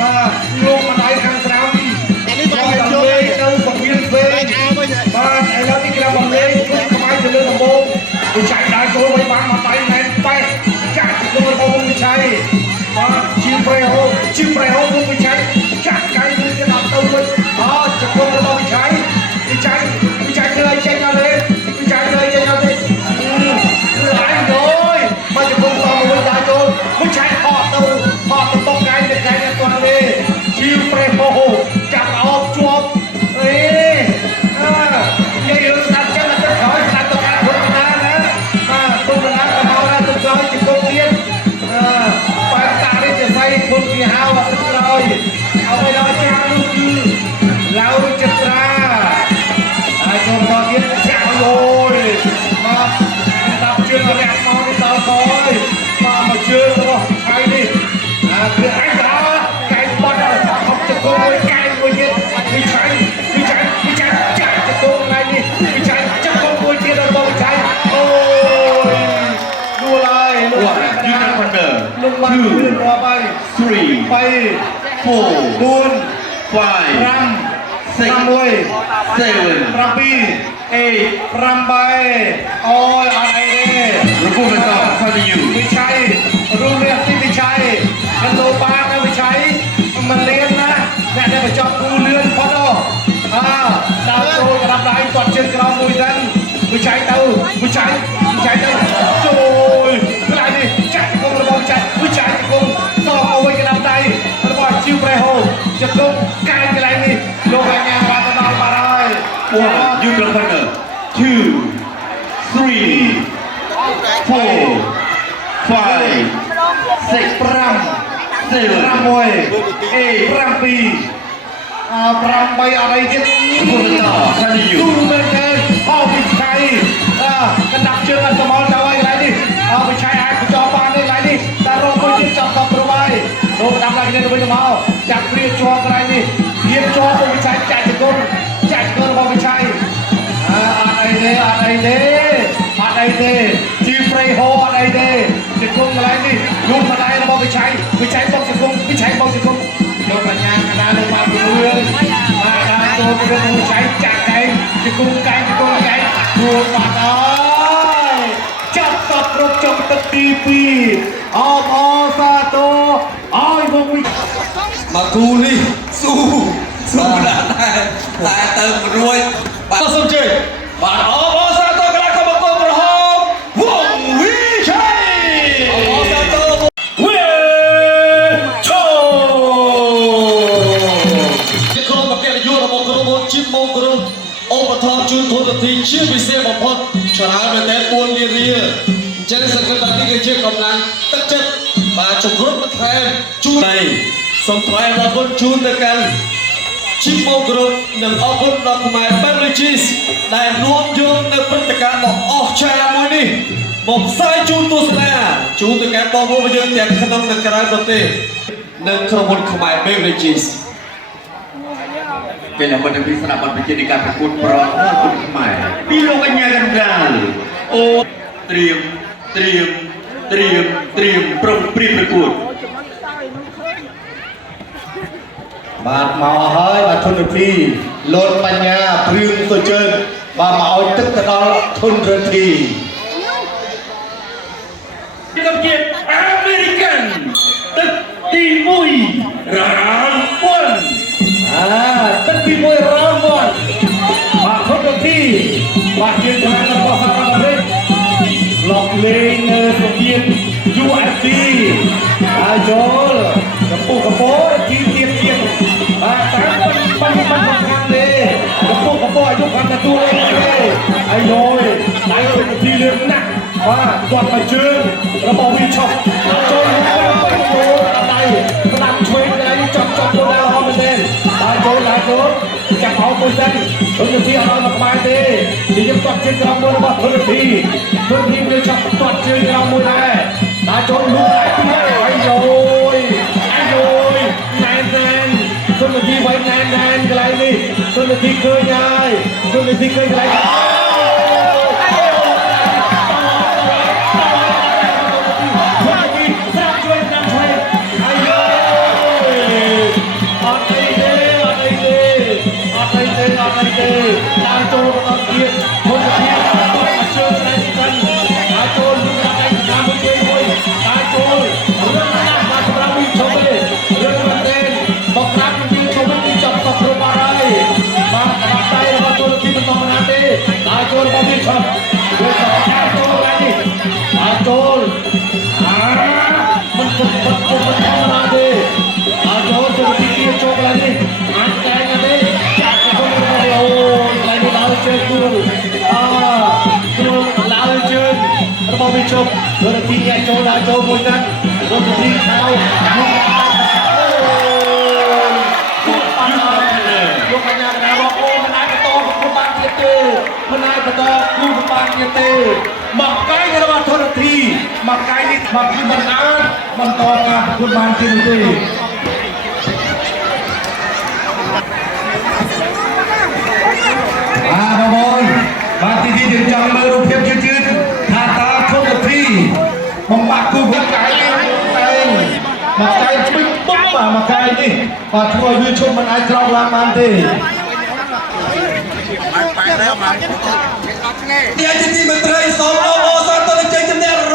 បាទលោកម្ដាយខាងស្រាំនេះបានចូលទៅបង្រៀនពេកបាទឥឡូវនេះគេថាបង្រៀនខ្មែរទៅលើដំបូងវិឆ័យដើរចូលវិញបានមកដៃណែនប៉ែចាក់ទៅលើមុំវិឆ័យបាទជីវព្រីហូមុំវិឆ័យចាក់កៃនឹងគេដល់ទៅវិញជង្គង់របស់វិឆ័យធ្វើឲ្យចេញអត់ទេវិឆ័យធ្វើឲ្យចេញអត់ទេ 4 5 5 6 6 7 7 8 8អូយអត់អីទេ Repeat myself, continue. វិឆ័យរូបរាងទីវិឆ័យកលោបាននៅវិឆ័យមិនលៀនណាអ្នកដែលបញ្ចប់គូលឿនផុតដើរចូលក្តាប់ដៃគាត់ជើងក្រោមមួយសិនវិឆ័យទៅវិឆ័យចូលខ្លាយនេះចាក់គង់របស់ចាក់វិឆ័យគង់សងអវ័យក្តាប់ដៃរបស់ជីវប្រេហូចិត្តគង់កាយកន្លែងនេះលោកអាញាបានទៅដល់បាត់ហើយ 1 you can partner 2 3 4 5 6 7 6 8 7 8អត់អីទៀត Repeat myself, ទូ continue. មែនទេអោវិឆ័យកណ្ដាប់ជើងអត់សមល់ទៅហើយកន្លែងនេះវិឆ័យអាចបញ្ចប់បានទេកន្លែងនេះតែរកមួយទៀតចាប់តបព្រោះហើយរកកណ្ដាប់ឡើងគ្នាទៅវិញទៅមកចាប់ព្រាជាប់កន្លែងនេះៀបជាប់ទៅវិឆ័យចាក់ជង្គង់របស់វិឆ័យអត់អីទេជីប្រៃហោអត់អីទេជង្គង់កន្លែងនេះលូកម្ដាយរបស់វិឆ័យបុកជង្គង់លោកបញ្ញាកណ្ដាលនឹងបានពង្រឿនបានចូលទៅក្នុងវិឆ័យចាក់ឯងជង្គង់កែងរួចបាត់ហើយចាប់សពគ្រប់ចុងទឹកទី2អបអសាទរអើយវងវិ មកគូនេះស៊ូដាក់តែទៅមិនរួចបាទសូមជើញបាទអបអរសាទរកីឡាករបង្គោលក្រហមវងវិជ័យអបអរសាទរ ជាក្រុមអគ្គនាយករបស់ក្រុមហ៊ុនជីបម៉ូក្រុមឧបត្ថម្ភជួយធនធានជាពិសេសបំផុតច្រើនមែនទែន4លានរៀលអញ្ចឹងសង្ឃឹមថានេះគឺជាកម្លាំងទឹកចិត្តបាទជំរុញបន្ថែមជួយសូមថ្លែងអរគុណជូនទៅកាន់ជីបម៉ូក្រុមនិងអរគុណដល់ខ្មែរ Beverages ដែលនាំយកនៅព្រឹត្តិការណ៍ដ៏អស្ចារ្យមួយនេះមកផ្សាយជូនទស្សនាជូនទៅកាន់បងប្អូនយើងទាំងក្នុងនិងក្រៅប្រទេសនិងក្រុមហ៊ុនខ្មែរ Beverages ពេលអ្វីដែលមានស្ដាប់បទបញ្ជានៃការប្រកួតប្រកបគុណខ្មែរពីលោកអញ្ញាកណ្ដាលអូត្រៀមប្រុងព្រៀបប្រកួត បាទមកហើយបាទធនធានលោតបញ្ញាព្រឿងទៅជើងបាទមកឲ្យទឹកទៅដល់ធនធាន ជំនឿអាមេរិកទឹកទី1រ៉ាំពុន ទឹកទី1រងវត្តបាទធនធានបាទជាកន្លែងរបស់សហរដ្ឋអាមេរិកឡកលេងនៅប្រព័ន្ធ UFC ហើយចូលកំពុះកពោទីទៀតបាទតាមបាញ់ខាងទេកំពុះកពោអាយុគាត់ទទួលទេហើយយយដៃទៅទីលឿនណាស់បាទគាត់មកជើងរបស់វិឆុកចូលបាញ់ចូលដៃស្ដាប់ឆ្វេងដៃចាប់ចូលដល់ល្អមែនទេហើយចូលចាប់អោមួយសិនធនធានអត់មកក្បែរទេនិយាយគាត់ជើងក្រោមមួយរបស់ធនធានវាចាប់គាត់ជើងក្រោមមួយដែរដល់ចូលលូកដៃទៀតហើយយយណែនធនធានໄວណែនកន្លែងនេះធនធានឃើញហើយកន្លែងស្រាបជួយតាមឆ្វេងហើយយយអត់អីទេតាមចូលបន្តទៀតធនធានគាត់មកជើងដៃសិនហើយចូលលូកដៃតាមមួយហើយចូលរត់ណាស់មកសម្រាប់វិញឈប់ទេរត់មែនទេមកក្រាបពីឈប់ទីចាប់សព្រមបាត់ហើយបាទក្រាបដៃរបស់ចូលទីមិនធម្មតាទេហើយចូលរបស់វាឈប់វាចាប់ចូលឡើងនេះហើយចូលមិនធម្មតាទេហើយចូលទីទៀតចូលឡើងនេះអាចតែងទេចាក់ចូលរបស់អូឡើងនេះដល់ជើងគូគ្រូឡើងជើងរបស់វាឈប់រត់ទីចូលឡើងចូលមួយសិនរត់ទីខោលោកកញ្ញាកណ្ដាលរបស់អូមិនអាចបន្តគូបានទៀតទេមកកាយរបស់ធនធានមកកាយនេះមកគឺមិនអាចបន្តការប្រកួតបានទៀតទេបងបាទទីនេះយើងចង់មើលរូបភាពយឺតថាតើធនធានបំបាក់គូកាយតែមកកាយពេញបុក បាទមកកាយនេះបាទធ្វើឲ្យវាឈប់មិនអាចក្រោកឡើងបានទេ ជាទីមន្ត្រីសូមអបអរសាទរជ័យជំនះ